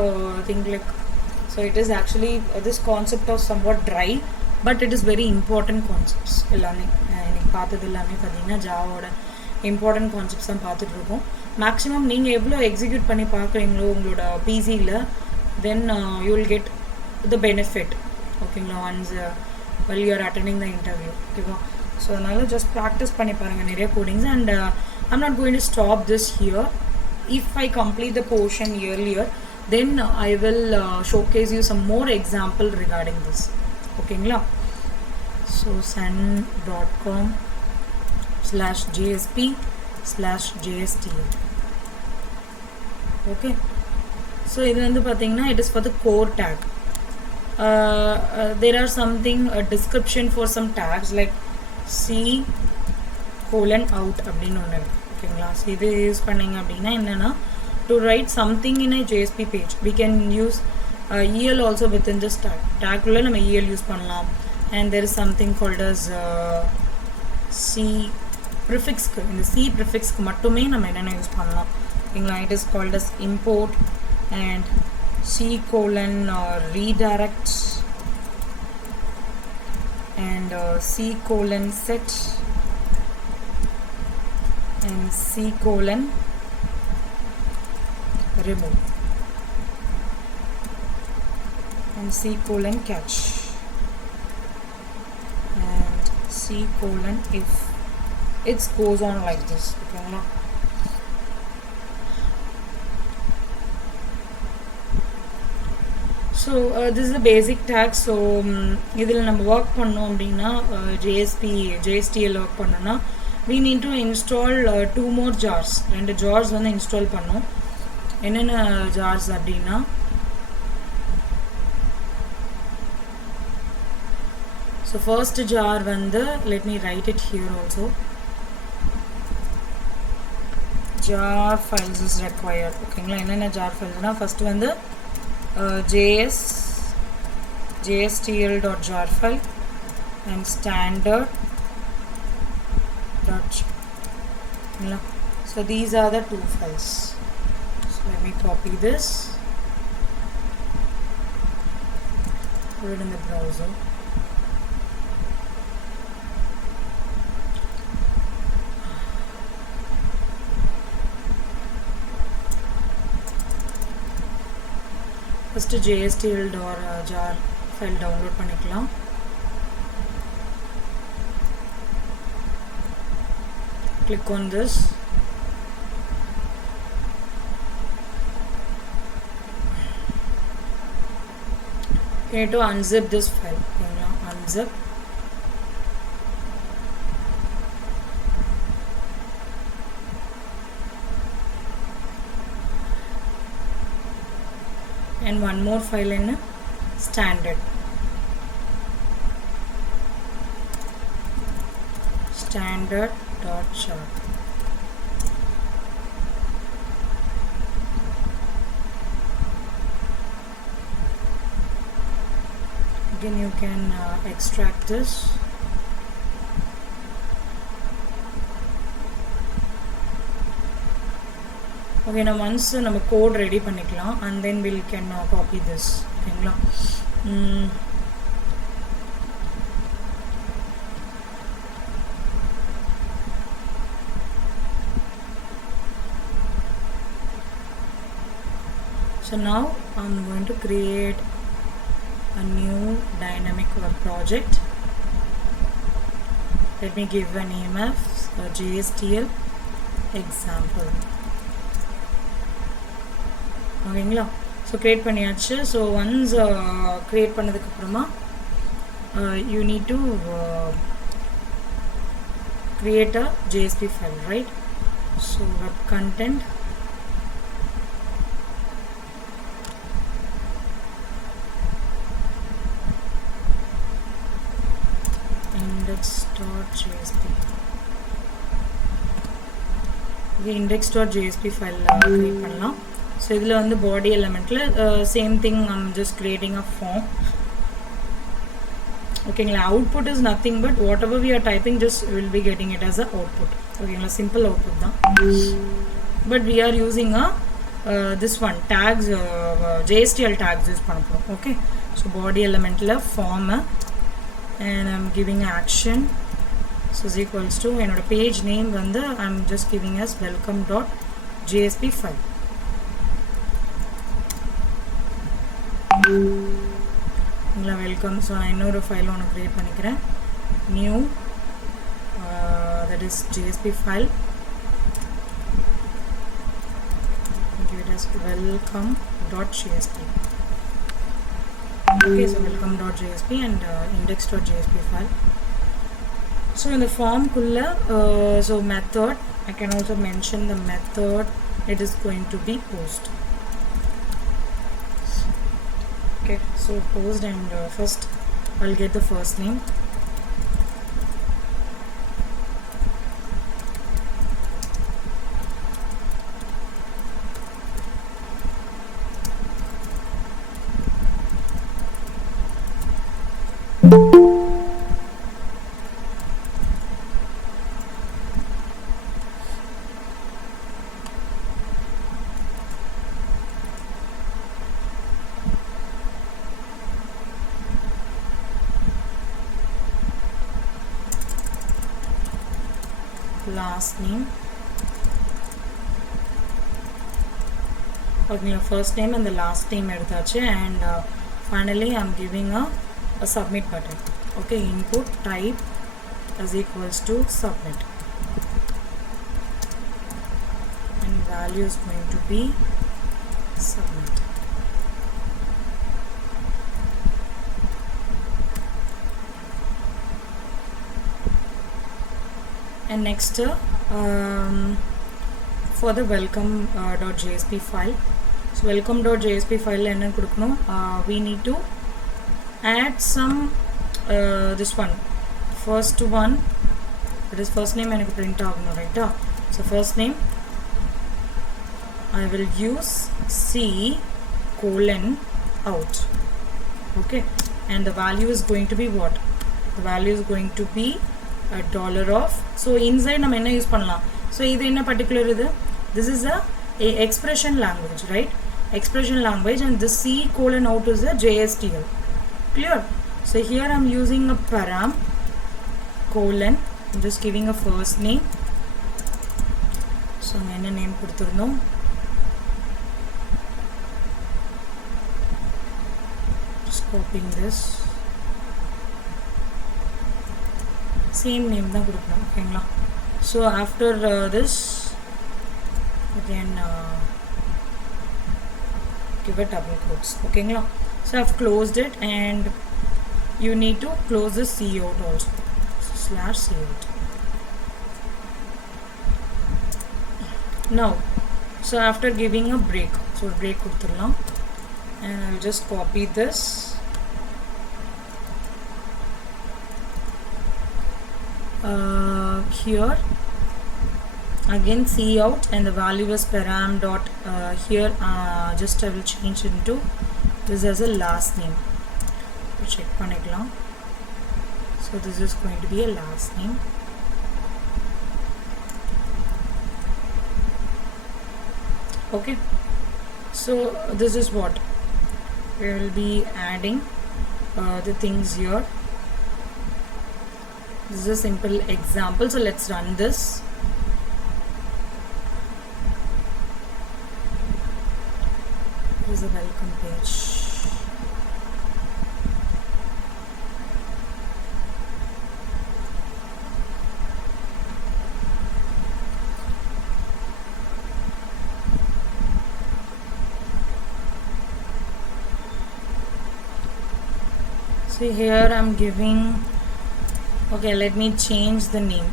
think like so it is actually this concept of somewhat dry, but it is very important concepts. எல்லாமே எனக்கு பார்த்தது எல்லாமே பார்த்தீங்கன்னா ஜாவோட important concepts தான் பார்த்துட்டு இருக்கோம். Maximum நீங்கள் எவ்வளோ எக்ஸிக்யூட் பண்ணி பார்க்குறீங்களோ உங்களோட பிசியில் then you will get the benefit. ஓகேங்களா, once well you are attending the interview. ஓகேவா, ஸோ அதனால் ஜஸ்ட் ப்ராக்டிஸ் பண்ணி பாருங்கள் நிறைய codings. And I'm not going to stop this here. If I complete the portion earlier, then I will showcase you some more example regarding this. ஓகேங்களா, so sun.com/JSP/JSTL. okay, so இது வந்து பார்த்தீங்கன்னா it is for the core tag. There are something a description for some tags like C:out அப்படின்னு ஒன்று இருக்கு. ஓகேங்களா, so இது use பண்ணிங்க அப்படின்னா என்னென்னா to write something in a JSP page we can use EL also within this tag உள்ள நம்ம EL யூஸ் பண்ணலாம். and there is something called as C prefix. இந்த C prefix மட்டுமே நம்ம என்னென்ன யூஸ் பண்ணலாம். ஓகேங்களா, it is called as import and C:redirect and C:set and C:remove and C:catch and C:if. It goes on like this. Okay, so this is the basic tag. So இதில் நம்ம work பண்ணோம் அப்படின்னா JSTL work பண்ணோன்னா we need to install 2 more jars. 2 jars வந்து install பண்ணோம். என்னென்ன jars அப்படின்னா so first jar வந்து let me write it here also. jar files is required. ஓகேங்களா, என்னென்ன jar filesனா first வந்து JSTL.jar file and standard.jar. So these are the 2 files. So let me copy this, put it in the browser. first JSTL.jar file download பண்ணிக்கலாம். click on this. You need to unzip this file. Unzip. And one more file in standard.jar. Again you can extract this. Okay, now once நம்ம code ready பண்ணிக்கலாம் and then we can copy this. ஓகேங்களா, so now I'm going to create a new dynamic web project. Let me give a name of JSTL example. ஓகேங்களா? So create பண்ணியாச்சு. So once create பண்ணதுக்கப்புறமா you need to create a JSP file, right? So web content index.jsp. Okay, index.jsp file create பண்ணலாம். So இதில் வந்து body elementல same thing, I'm just creating a form. Okay, output is nothing but whatever we are typing, just will be getting it as a output. Okay, simple output da. But we are using a this one tags, JSTL tags use panapom. Okay, so body element la form and I'm giving action. So is equals to என்னோட page name வந்து I'm just giving as welcome.jsp file. Welcome. So I know the file on create பண்ணிக்கிறேன். New that is JSP file. Give it as welcome.jsp. Okay, so welcome.jsp and index.jsp file. So in the form kulla so method, I can also mention the method. It is going to be post. Okay, so post and first I'll get the first name. Last name. Okay, first name and the last name eduthachu, and finally I'm giving a submit button. Okay, input type is equals to submit, and value is going to be submit. And next for the welcome.jsp file. So welcome.jsp file enna kudukanum, we need to add some this one, first one, that is first name enakku print aganum, right? So first name I will use C:out. Okay, and the value is going to be what? The value is going to be a dollar of. So inside nam enna use pannalam? So idu enna particular idu? This is a expression language, right? Expression language, and this C:out is a JSTL. Clear? So here I'm using a param colon, I'm just giving a first name. So enna name kuduthirundom, just copying this, same name da kudukanum. Okay, so after this again give a double quotes. Okay, so I've closed it, and you need to close the cout also, so /cout. Now, so after giving a break, so break kuduthiralam, and I'll just copy this. Here again cout, and the value is param dot here just I will change into this as a last name. Check panikalam. So this is going to be a last name. Okay, so this is what we will be adding the things here. This is a simple example, so let's run this. This is a welcome page. So here I'm giving, okay, let me change the name,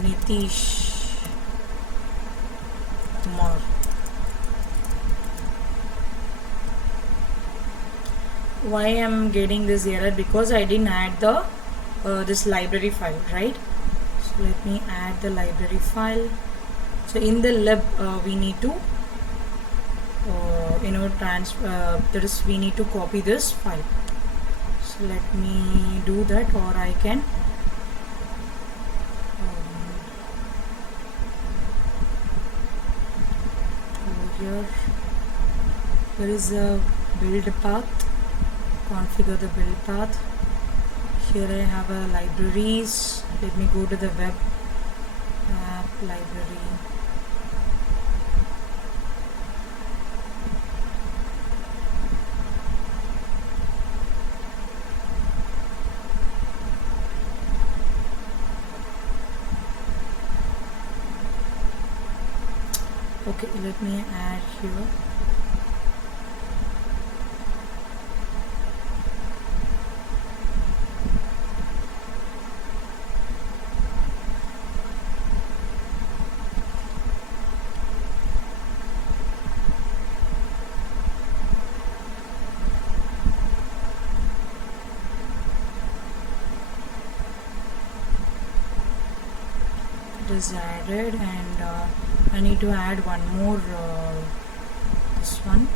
Nitish Kumar. Why I'm getting this error? Because I didn't add the this library file, right? So let me add the library file. So in the lib we need to that is, we need to copy this file. So let me do that, or I can go here. There is a build path, configure the build path. Here I have a libraries. Let me go to the web app library. Okay, let me add here. It is added, and I need to add one more, this one.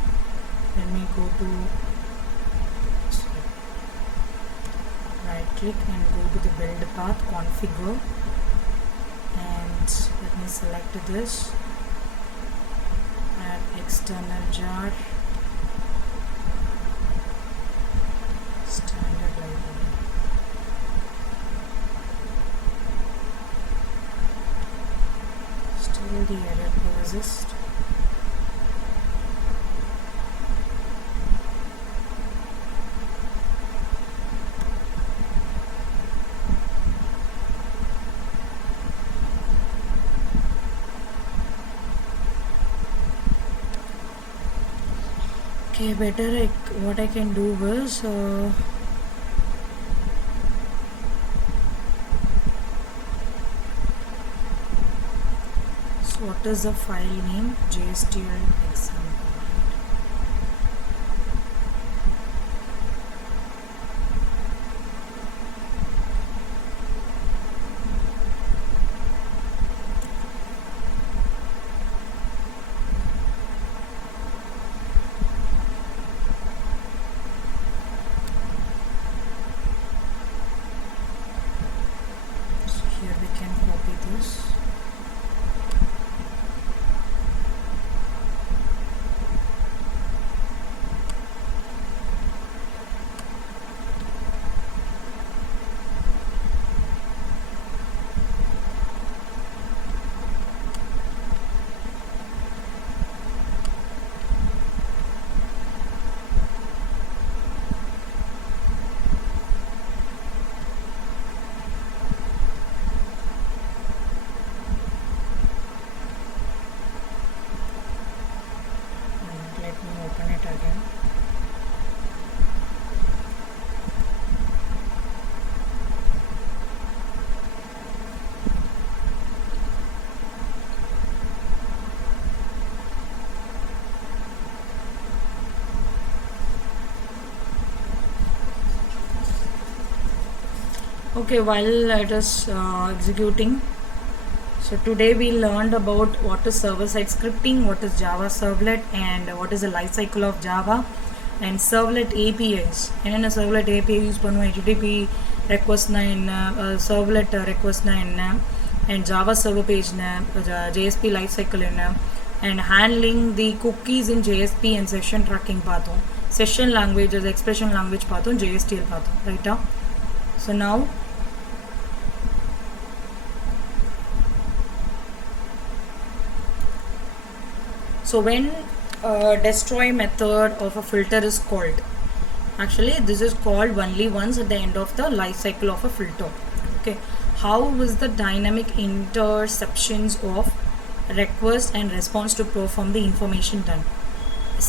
Let me go to right click and go to the build path, configure, and let me select this, add external jar, standard library. Still the error persists. Okay, better what I can do is so what is the file name? JSTL example. So here we can copy this. Let me open it again. Okay, while it is executing, so today we learned about what is server-side scripting, what is Java servlet, and what is the life cycle of Java, and servlet APIs. And servlet API use பண்ணுவோம் HTTP request na enna, servlet request na enna, and Java server page na, JSP life cycle enna, and handling the cookies in JSP and session tracking பார்த்தோம். Session languages, expression language பார்த்தோம், JSTL பார்த்தோம், right? So now so when destroy method of a filter is called, actually this is called only once at the end of the life cycle of a filter. Okay, how is the dynamic interceptions of request and response to perform the information done?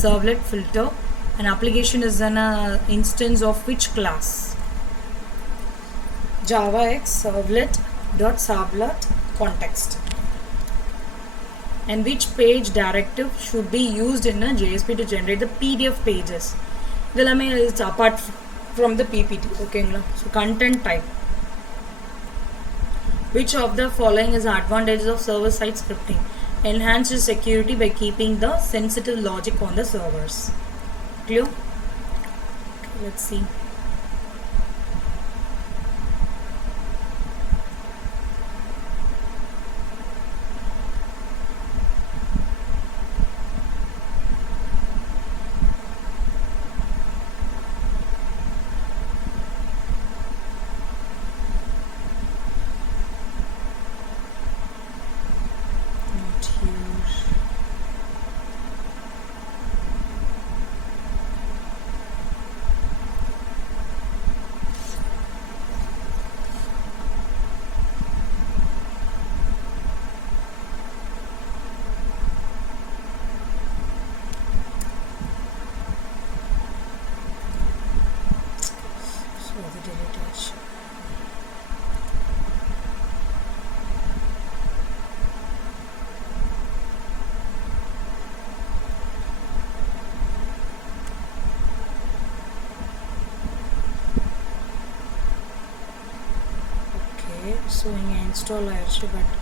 Servlet filter An application is an instance of which class? Java X servlet dot servlet context. And which page directive should be used in a JSP to generate the PDF pages? It's apart from the PPT. Okay, so content type. Which of the following is advantages of server-side scripting? Enhances security by keeping the sensitive logic on the servers. Clear? Okay, let's see. So இங்கே install ஆயிடுச்சு but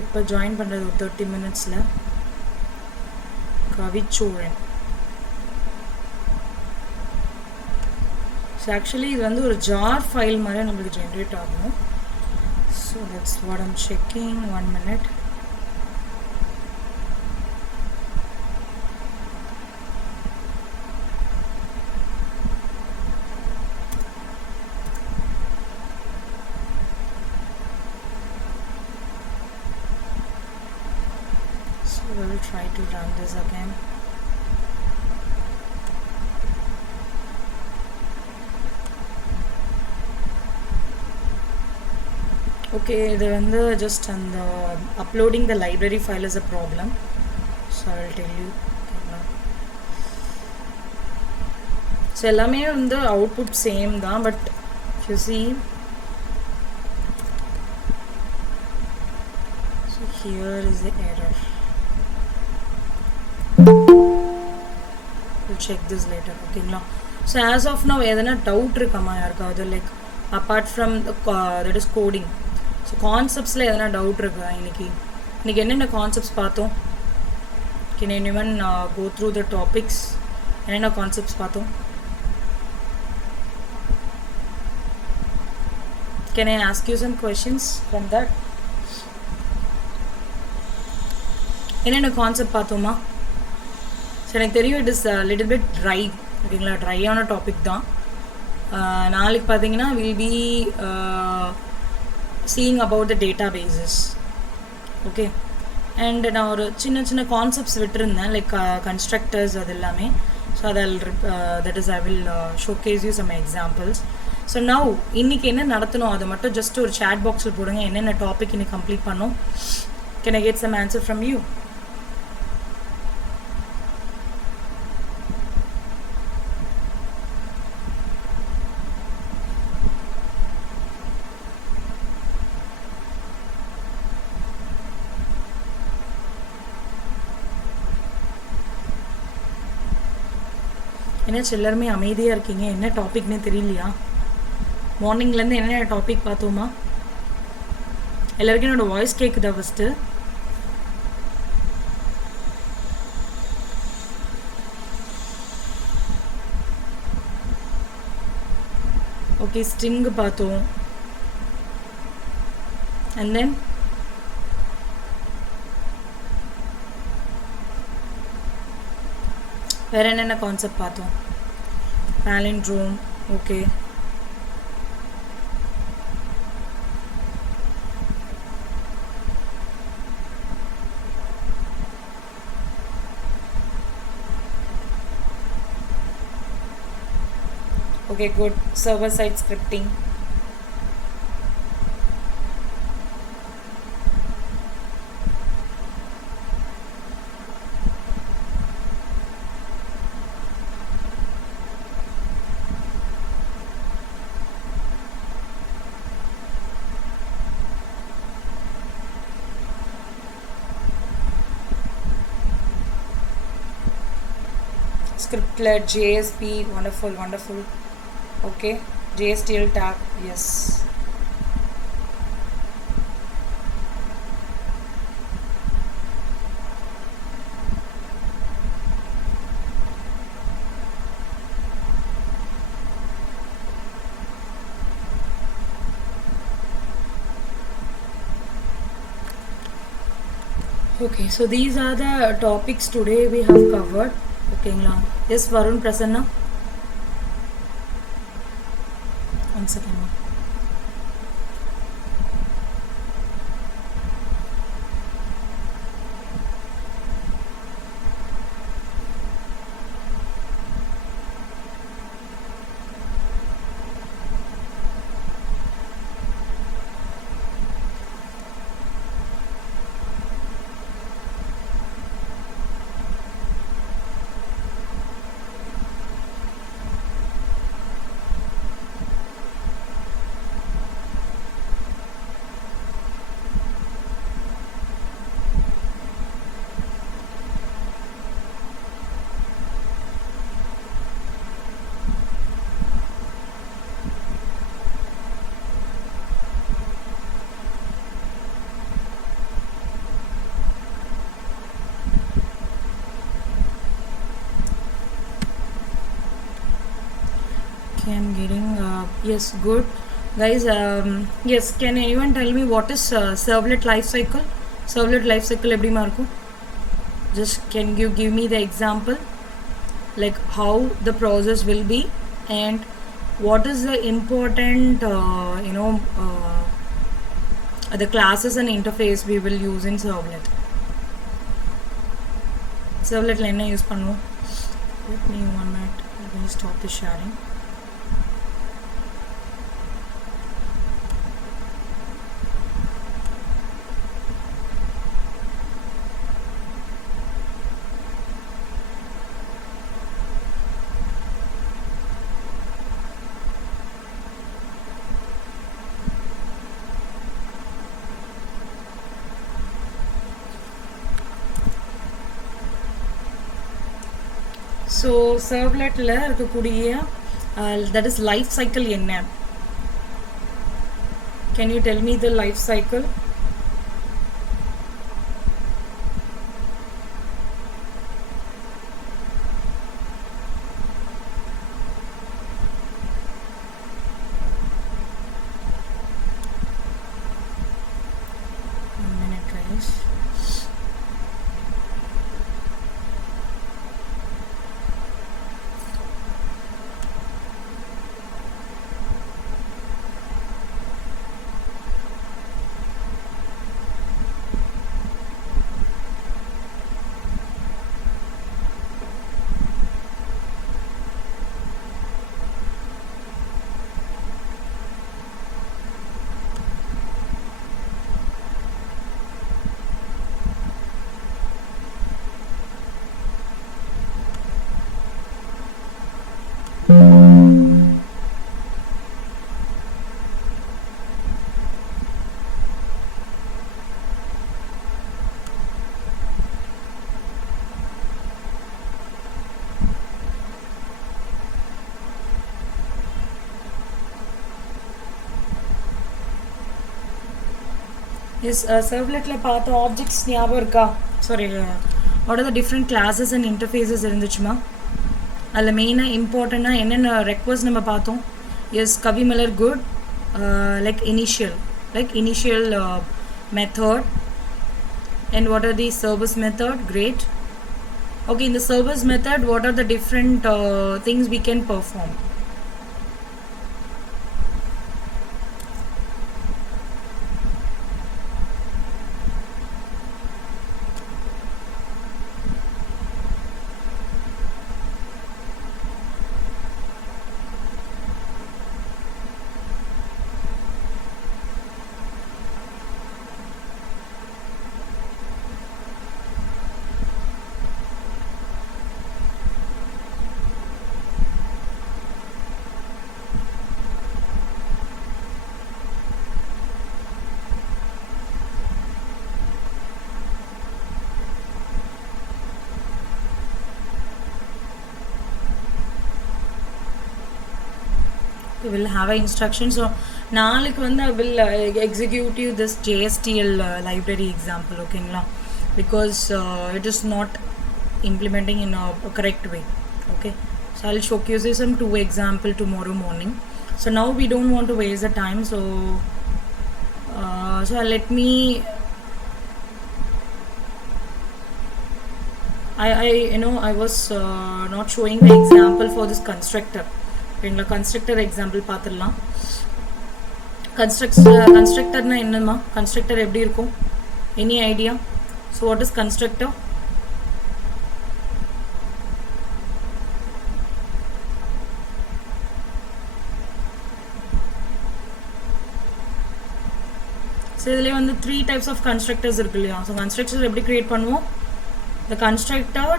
இப்போ join பண்ணுறது ஒரு 30 minutesல கவிச்சூழன். So actually இது வந்து ஒரு jar file மாதிரி நம்மளுக்கு ஜென்ரேட் ஆகும். So that's what I'm checking. 1 minute. We will try to run this again. Okay, just uploading the library file is a problem, so I will tell you. So ellame the output same da, but if you see, so here is the error. We'll check this later. Okay, so as of now edana doubt irukama yarkavadhu, like apart from the that is coding, so concepts la edana doubt iruka iniki enna concepts paathom? Can anyone go through the topics? Enna concepts paathom? Can I ask you some questions from that? Enna concept paathoma? So எனக்கு தெரியும் it is little bit dry. ஓகேங்களா, ட்ரையான topic தான். நாளைக்கு பார்த்தீங்கன்னா will be seeing about the databases. Okay, and நான் ஒரு சின்ன சின்ன கான்செப்ட்ஸ் விட்டுருந்தேன், லைக் கன்ஸ்ட்ரக்டர்ஸ் அது எல்லாமே. ஸோ அதில் that is I will showcase you some examples. So now இன்றைக்கி என்ன நடத்தணும் அதை மட்டும் ஜஸ்ட் ஒரு சேட் பாக்ஸில் போடுங்க. என்னென்ன டாபிக் இன்னைக்கு கம்ப்ளீட் பண்ணோம்? Can I get some answer from you? என்னாச்சு எல்லாருமே அமைதியாக இருக்கீங்க? என்ன டாபிக்னே தெரியலையா? மார்னிங்லேருந்து என்ன டாபிக் பார்த்தோமா? எல்லாருக்கும் என்னோடய வாய்ஸ் கேட்குதா ஃபஸ்ட்டு? ஓகே, ஸ்ட்ரிங்கு பார்த்தோம், and then வேற என்னென்ன கான்செப்ட் பார்த்தோம்? palindrome, okay. Okay, good. Server side scripting. Scriptlet, JSP, wonderful, wonderful. Okay, JSTL tag, yes. Okay, so these are the topics today we have covered. Okay, yes, Varun, Prasanna. One second. Okay, I'm getting yes, good guys. Yes, can anyone tell me what is servlet life cycle? Servlet life cycle eppadi marko? Just can you give me the example, like how the process will be and what is the important the classes and interface we will use in servlet. Servlet la enna use pannuvom? Let me 1 minute. Let me stop the sharing. So servletல இருக்கக்கூடிய that is life cycle என்ன? Can you tell me the life cycle? One minute, guys. Yes, servletல பார்த்த objects ஞாபகம் இருக்கா? Sorry, what are the different classes and interfaces இருந்துச்சுமா? அதில் மெயினாக இம்பார்ட்டண்ட்டாக என்னென்ன request நம்ம பார்த்தோம்? Yes, Kavimalar, good. Like initial like initial method. And what are the service method? Great. Okay, in the service method, what are the different things we can perform? We will have an instruction. So நாளைக்கு வந்து I will execute you this JSTL library example, okay, because it is not implementing in a correct way. Okay, so I'll showcase you some 2 example tomorrow morning. So now we don't want to waste the time, so let me I was not showing the example for this constructor. இந்த constructor example பார்த்துடலாம். constructorனா என்னமா? constructor எப்படி இருக்கும்? Any idea? So what is constructor? So இதிலே வந்து 3 types of constructors இருக்கு இல்லையா? So constructors எப்படி create பண்ணுவோம்? The constructor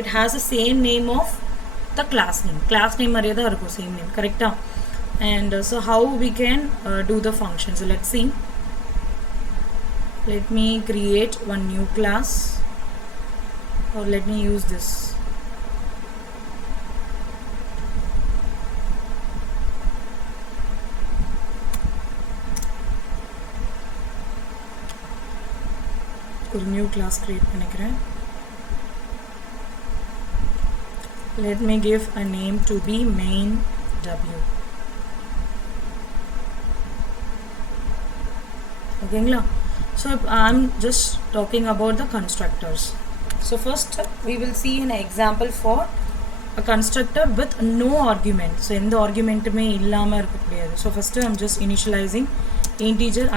it has the same name of the class name mariya da irukum, same name, correct? And so how we can do the function? So let's see. Let me create one new class, or let me use this. ஒரு new class create பண்ணிக்கிறேன். Let me give a name to be main W. Okay, so I'm just talking about the constructors. So first we will see an example for a constructor with no argument. So in the argument may illama irukudiyadu. So first I'm just initializing integer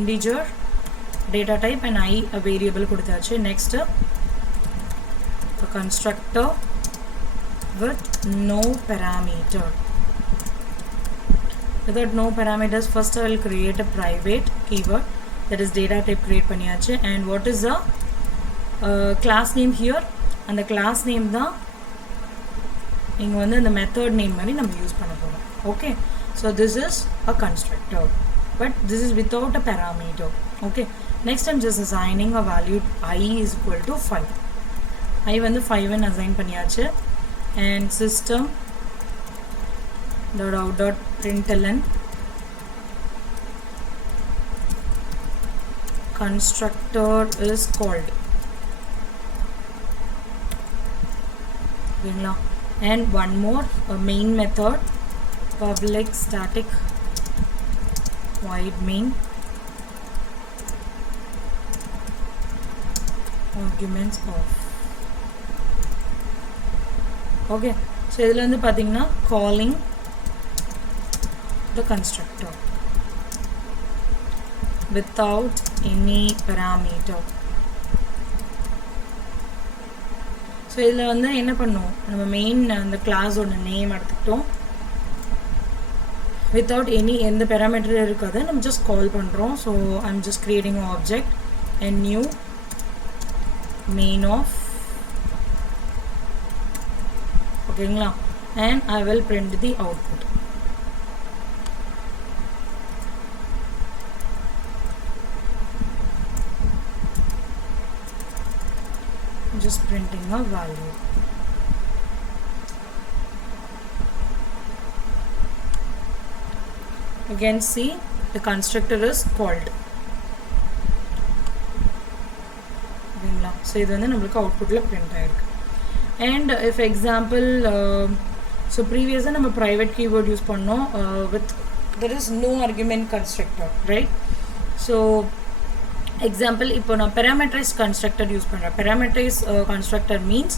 integer data type and a variable koduthachu. Next a constructor with no parameter. Without no parameters, first I will create a private keyword, that is data type create பண்ணியாச்சு. And what is the class name here? And the class name தான் இங்க வந்து இந்த method name மாதிரி நம்ம use பண்ண போறோம். Okay, so this is a constructor, but this is without a parameter. Okay, next I'm just assigning a value I is equal to 5. I வந்து 5 ன்னு assign பண்ணியாச்சு. And system .out.println constructor is called. And one more, a main method, public static void main arguments of. Okay, so இதில் வந்து பார்த்தீங்கன்னா calling the constructor without any parameter. So இதில் வந்து என்ன பண்ணோம், நம்ம மெயின் அந்த கிளாஸோட நேம் எடுத்துக்கிட்டோம், without any எந்த parameter இருக்காது, நம்ம just call பண்ணுறோம். So I'm just creating an object and new main of, ஓகேங்களா, and I will print the output. Just printing a value. You can see the constructor is called. So இது வந்து நமக்கு அவுட்புட்ல print ஆயிருக்கு. And if example so previously நம்ம private keyword use பண்ணோம் with there is no argument constructor, right? So example, இப்போ நான் parameterized constructor use பண்ணுறேன். Parameterized constructor means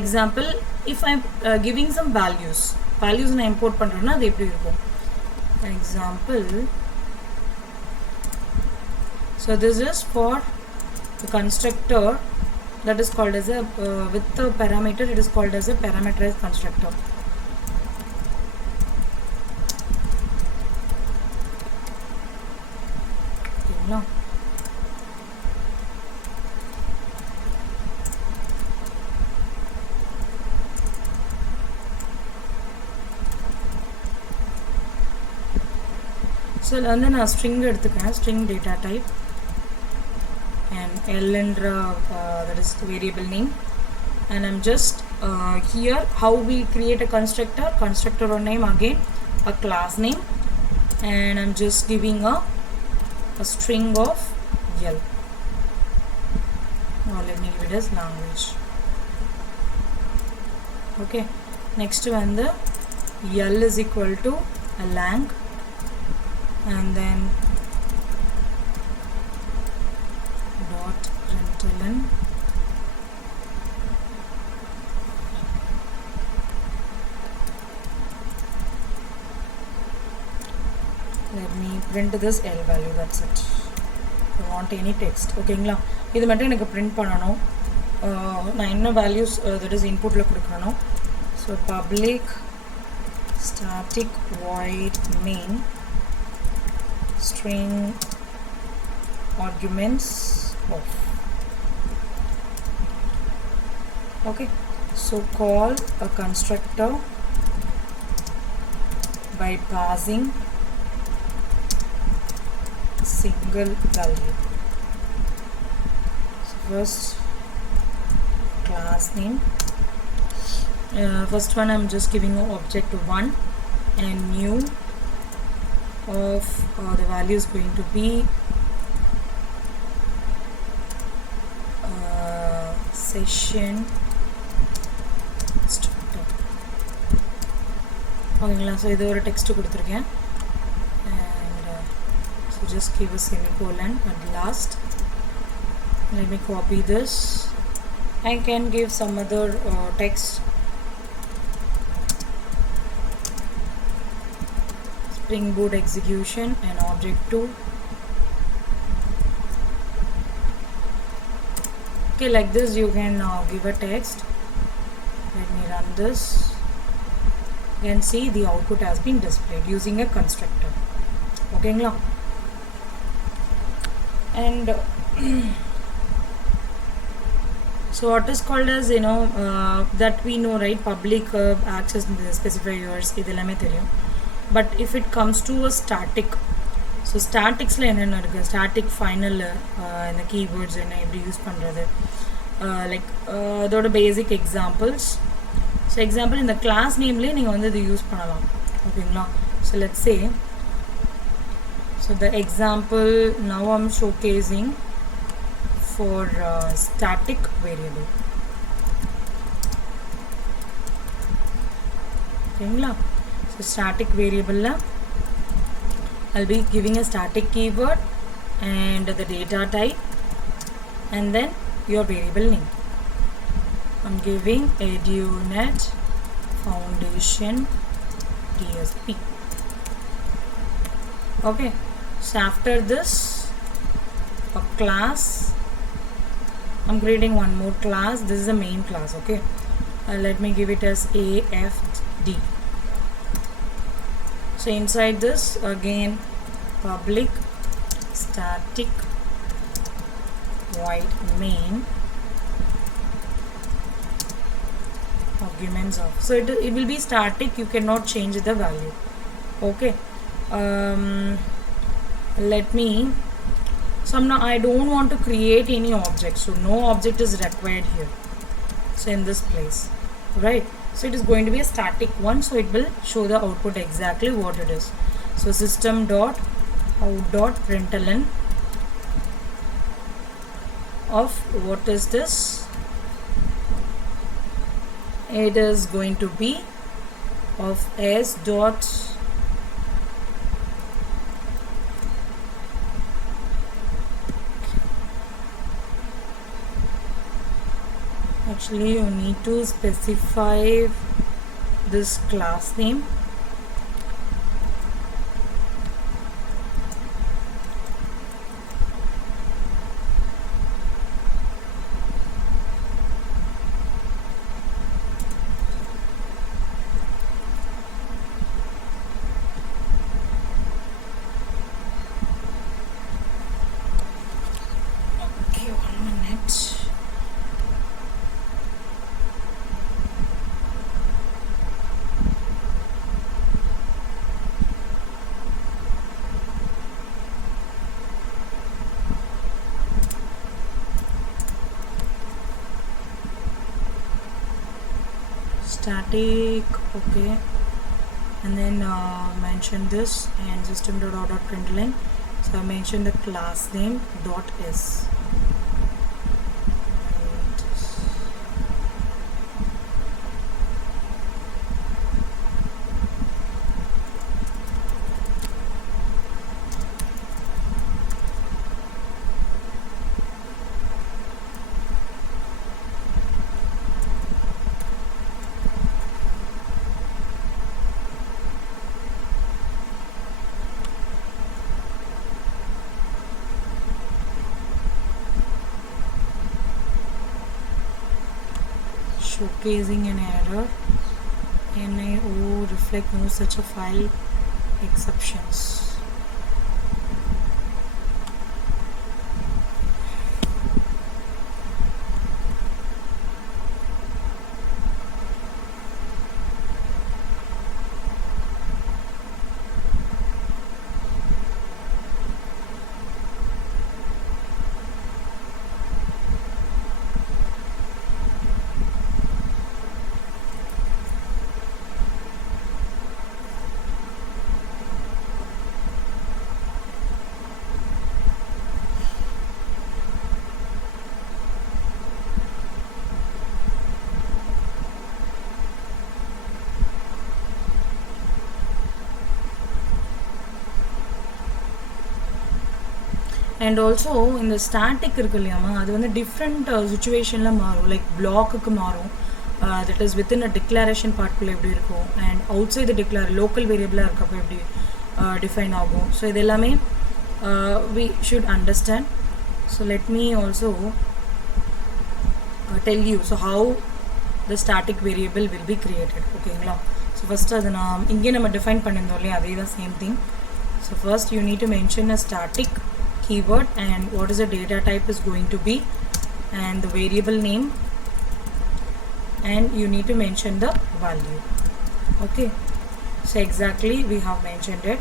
example, if I'm giving some values நான் import பண்ணுறேன்னா அது எப்படி இருக்கும்? Example, so this is for the constructor that is called as a with the parameter, it is called as a parameterized constructor. Okay, no. So then a string எடுத்துக்கிறேன், string data type and L என்ற that is variable name, and I'm just here how we create a constructor or name, again a class name, and I'm just giving a string of L, or let me give it as language. Okay, next one, the L is equal to a lang, and then dot println let me print this L value, that's it. I want any text. ஓகேங்களா, இது மட்டும் எனக்கு print பண்ணணும். நான் என்ன values that is inputல கொடுக்கணும். So public static void main string arguments of. Okay, so call a constructor by passing single value. So first class name, first one I'm just giving an object 1 and new of the value is going to be session instructor. ஓகேங்களா, so இது ஒரு text கொடுத்துருக்கேன், and so just give a semicolon at last. Let me copy this. I can give some other text. Spring Boot execution and object 2. Okay, like this you can give a text. Let me run this. You can see the output has been displayed using a constructor. Okay, and so what is called as, you know, that we know, right? Public access specifiers idellame theriyum. But if it comes to a static, so statics la enna irukku, static final in the keywords enna eppadi use pandrathu, like adoda basic examples. So example, in the class name la neenga vandu idu use pannalam. Okay, so let's say, so the example now I'm showcasing for static variable. Okay, so static variable la I'll be giving a static keyword and the data type and then your variable name. I'm giving edunet foundation DSP. Okay, so after this a class, I'm creating one more class. This is the main class. Okay, let me give it as AFD. So inside this again public static void main arguments of. So it will be static, you cannot change the value. Okay, let me, so now I don't want to create any object, so no object is required here, so in this place, right? So it is going to be a static one, so it will show the output exactly what it is. So system dot out dot println of what is this, it is going to be of s dot Actually you need to specify this class name. Okay, 1 minute. Static, okay, and then mention this and system.out.println. So I mentioned the class name dot s. Showcasing an error. NAO reflect no such a file exceptions. And also in the static இருக்கு இல்லையாமா அது வந்து different சுச்சுவேஷனில் மாறும். Like பிளாக்குக்கு மாறும், that is within a declaration பார்ட்குள்ளே எப்படி இருக்கும், and outside declare local வேரியபிளாக இருக்கப்போ எப்படி டிஃபைன் ஆகும். ஸோ இது எல்லாமே we should understand. So let me also tell you so how the static variable will be created. ஓகேங்களா? ஸோ ஃபஸ்ட்டு அது நான் இங்கே நம்ம டிஃபைன் பண்ணியிருந்தோம் இல்லையா, அதே தான் same thing. So first you need to mention a static keyword and what is the data type is going to be and the variable name, and you need to mention the value. Okay, so exactly we have mentioned it.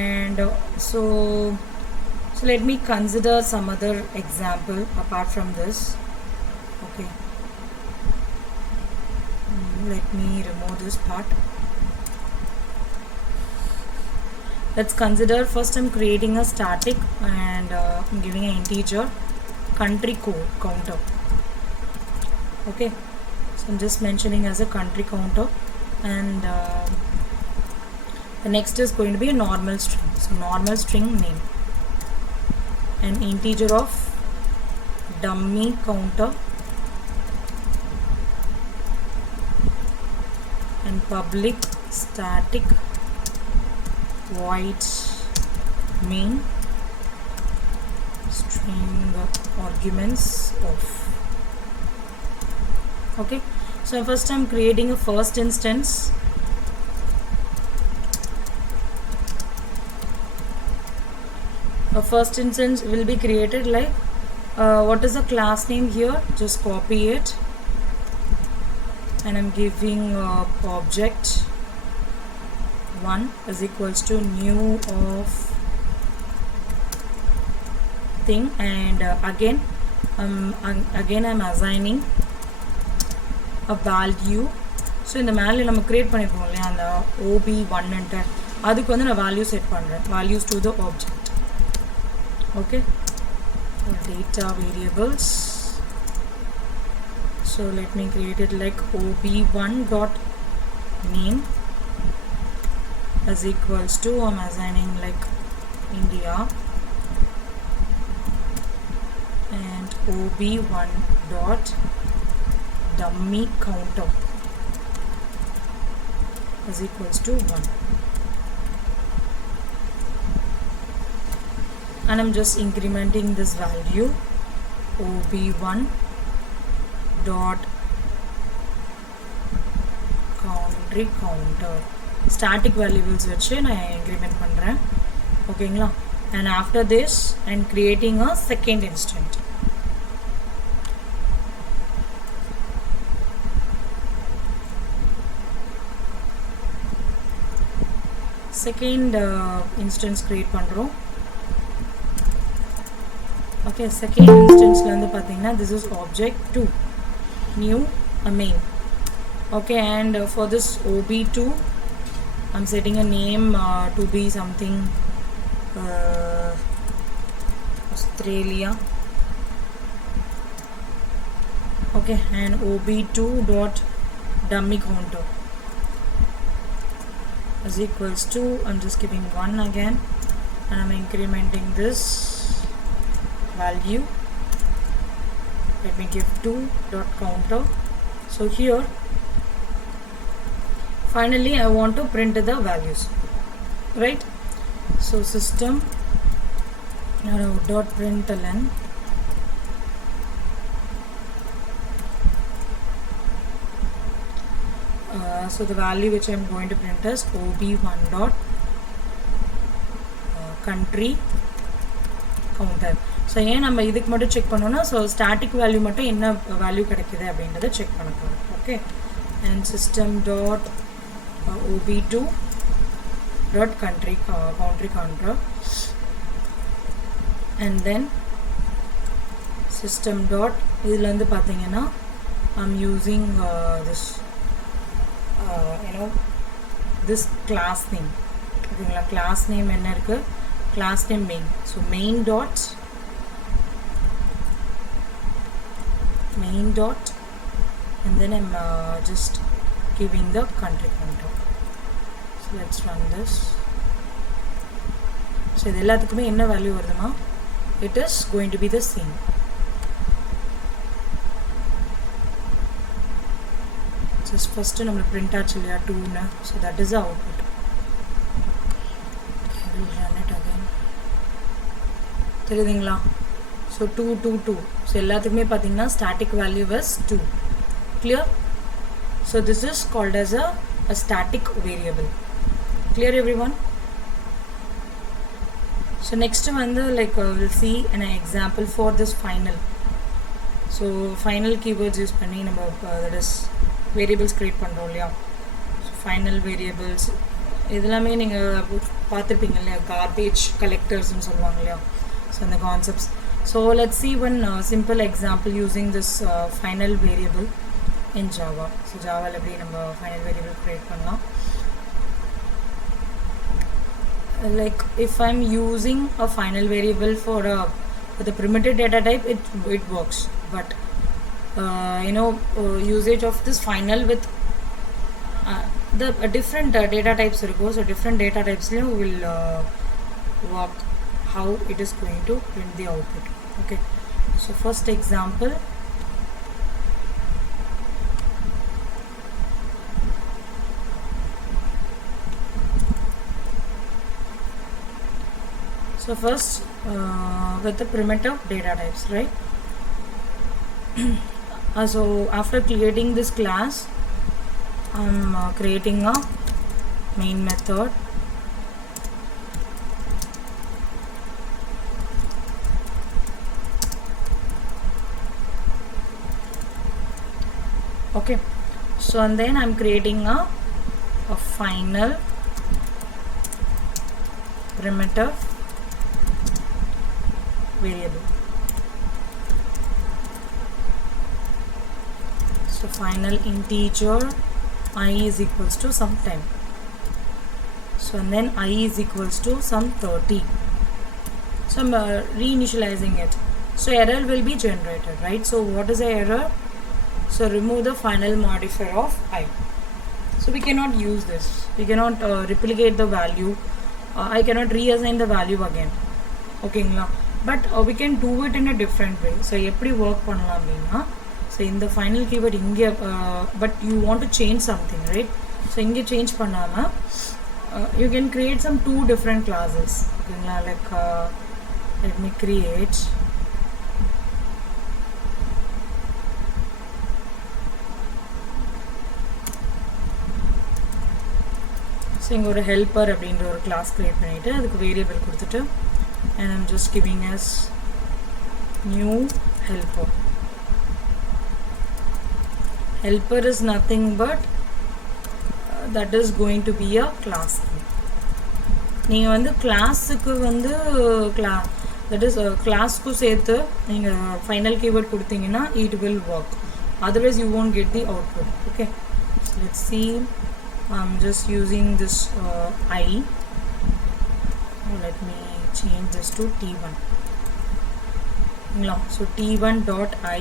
And so let me consider some other example apart from this. Okay, let me remove this part. Let's consider first I'm creating a static and I'm giving an integer country code counter. Okay, so I'm just mentioning as a country counter, and the next is going to be a normal string. So normal string name, an integer of dummy counter, and public static void main string arguments of. Okay, so first I'm creating a first instance. A first instance will be created like what is the class name here, just copy it, and I'm giving object 1 is equals to new of thing, and again I'm assigning a value. So இந்த மேலே நம்ம create பண்ணிப்போம் இல்லையா அந்த OB1 அதுக்கு வந்து நான் value set பண்ணுறேன், values to the object. Okay, data variables. So let me create it like OB1 dot name is equals to, I'm assigning like India, and OB1 dot dummy counter is equals to 1. And I'm just incrementing this value ob1 dot country counter static variables வச்சு நான் increment பண்றேன் ஓகேங்களா. And after this I'm creating a second instant. Second instance create பண்றோம். Okay, second instance la irundhu pathina this is object 2 new main. Okay, and for this ob2 I'm setting a name to be something Australia. Okay, and ob2 dot dummy counter is equals to, I'm just giving 1 again, and I'm incrementing this value. Let me give 2 dot counter. So here finally I want to print the values, right? So system dot println so the value which I'm going to print is ob1 dot country counter. So ஏன் நம்ம இதுக்கு மட்டும் check பண்ணோம்னா so static value மட்டும் என்ன value கிடைக்குது அப்படின்றத check பண்ண போறோம். Okay, and system dot ob2 dot country counter, and then system dot இதுல இருந்து பாத்தீங்கன்னா I'm using this this class name. ஓகேங்களா, class name என்ன இருக்கு, class name main. So main dot and then I'm just giving the country counter. So let's run this. So இது எல்லாத்துக்குமே என்ன value வருதுன்னா it is going to be the same. Just first நம்ம print ஆச்சு இல்லையா 2 so that is the output. Okay, we'll run it again. தெரியுதுங்களா? So 2 2 2. So எல்லாத்துக்குமே பாத்தீங்கன்னா static value was 2. Clear? So this is called as a static variable. Clear everyone? So next one we'll see an example for this final. So final keywords use பண்ணி நம்ம that is variables create பண்றோம் இல்லையா. So final variables இதெல்லாமே நீங்க பார்த்திருப்பீங்க இல்லையா, garbage collectors னு சொல்வாங்க இல்லையா. So the concepts. So let's see one simple example using this final variable in Java. So Java la எப்படி நம்ம final variable create பண்ணலாம். Like if I'm using a final variable for the primitive data type, it works, but usage of this final with the different data types irukku. So different data types will work how it is going to print the output. Okay, so first example, so first with the primitive data types, right? So after creating this class, I'm creating a main method. Okay, so and then I'm creating a final primitive variable. So final integer I is equals to some 10. So and then I is equals to some 30. So I'm reinitializing it. So error will be generated, right? So what is the error? So remove the final modifier of I. So we cannot use this. We cannot replicate the value. I cannot reassign the value again. Okay, but we can do it in a different way. So எப்படி work பண்ணலாம் அப்படினா, So in the final keyword inge, but you want to change something, right? So inge change பண்ணாம you can create some two different classes. Okay, like let me create so இங்க ஒரு helper அப்படின்ற ஒரு class create பண்ணிட்டு அதுக்கு variable கொடுத்துட்டு and I'm just giving as new helper. Helper is nothing but that is going to be a class. நீங்கள் வந்து கிளாஸுக்கு வந்து that is கிளாஸ்க்கு சேர்த்து நீங்கள் ஃபைனல் கீவேர்ட் கொடுத்தீங்கன்னா it will work, otherwise you won't get the output. Okay, so let's see. I'm just using this I. Let me change this to t1. So t1 dot I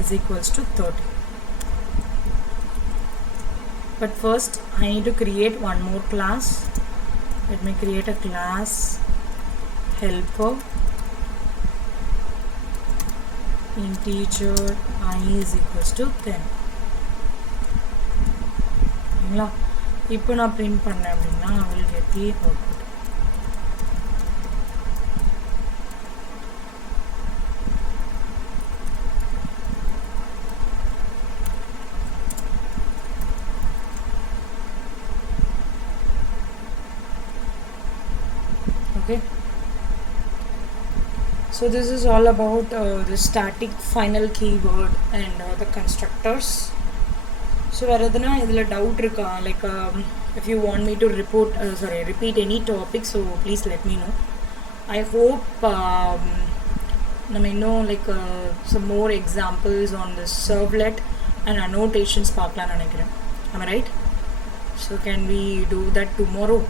is equals to 30. But first I need to create one more class. Let me create a class helper integer I is equals to 10. இப்போ நான் print பண்ணேன் அப்படின்னா I will get the output. Okay, so this is all about the static final keyword and the constructors. So வேறு எதுனா இதில் doubt இருக்கா? Like if you want me to repeat any topic, so please let me know. I hope நம்ம இன்னும் like some more examples on the servlet and annotations பார்க்கலாம்னு நினைக்கிறேன். Am I right? So can we do that tomorrow?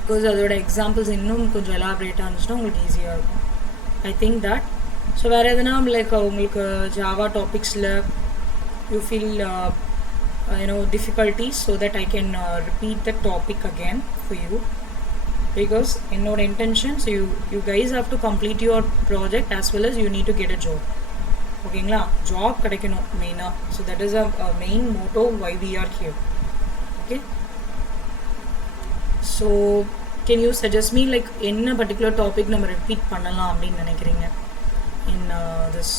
Because அதோட examples இன்னும் கொஞ்சம் எலாபரேட்டாக இருந்துச்சுன்னா உங்களுக்கு ஈஸியாக இருக்கும். I think that. ஸோ வேறு எதுனா லைக் உங்களுக்கு Java டாபிக்ஸில் you feel difficulties, so that I can repeat the topic again for you, because in our intention, so you guys have to complete your project as well as you need to get a job. Okay la, job kadaikanum main, so that is a main motto why we are here. Okay, so can you suggest me like enna particular topic நம்ம repeat பண்ணலாம் அப்படினு நினைக்கிறீங்க in this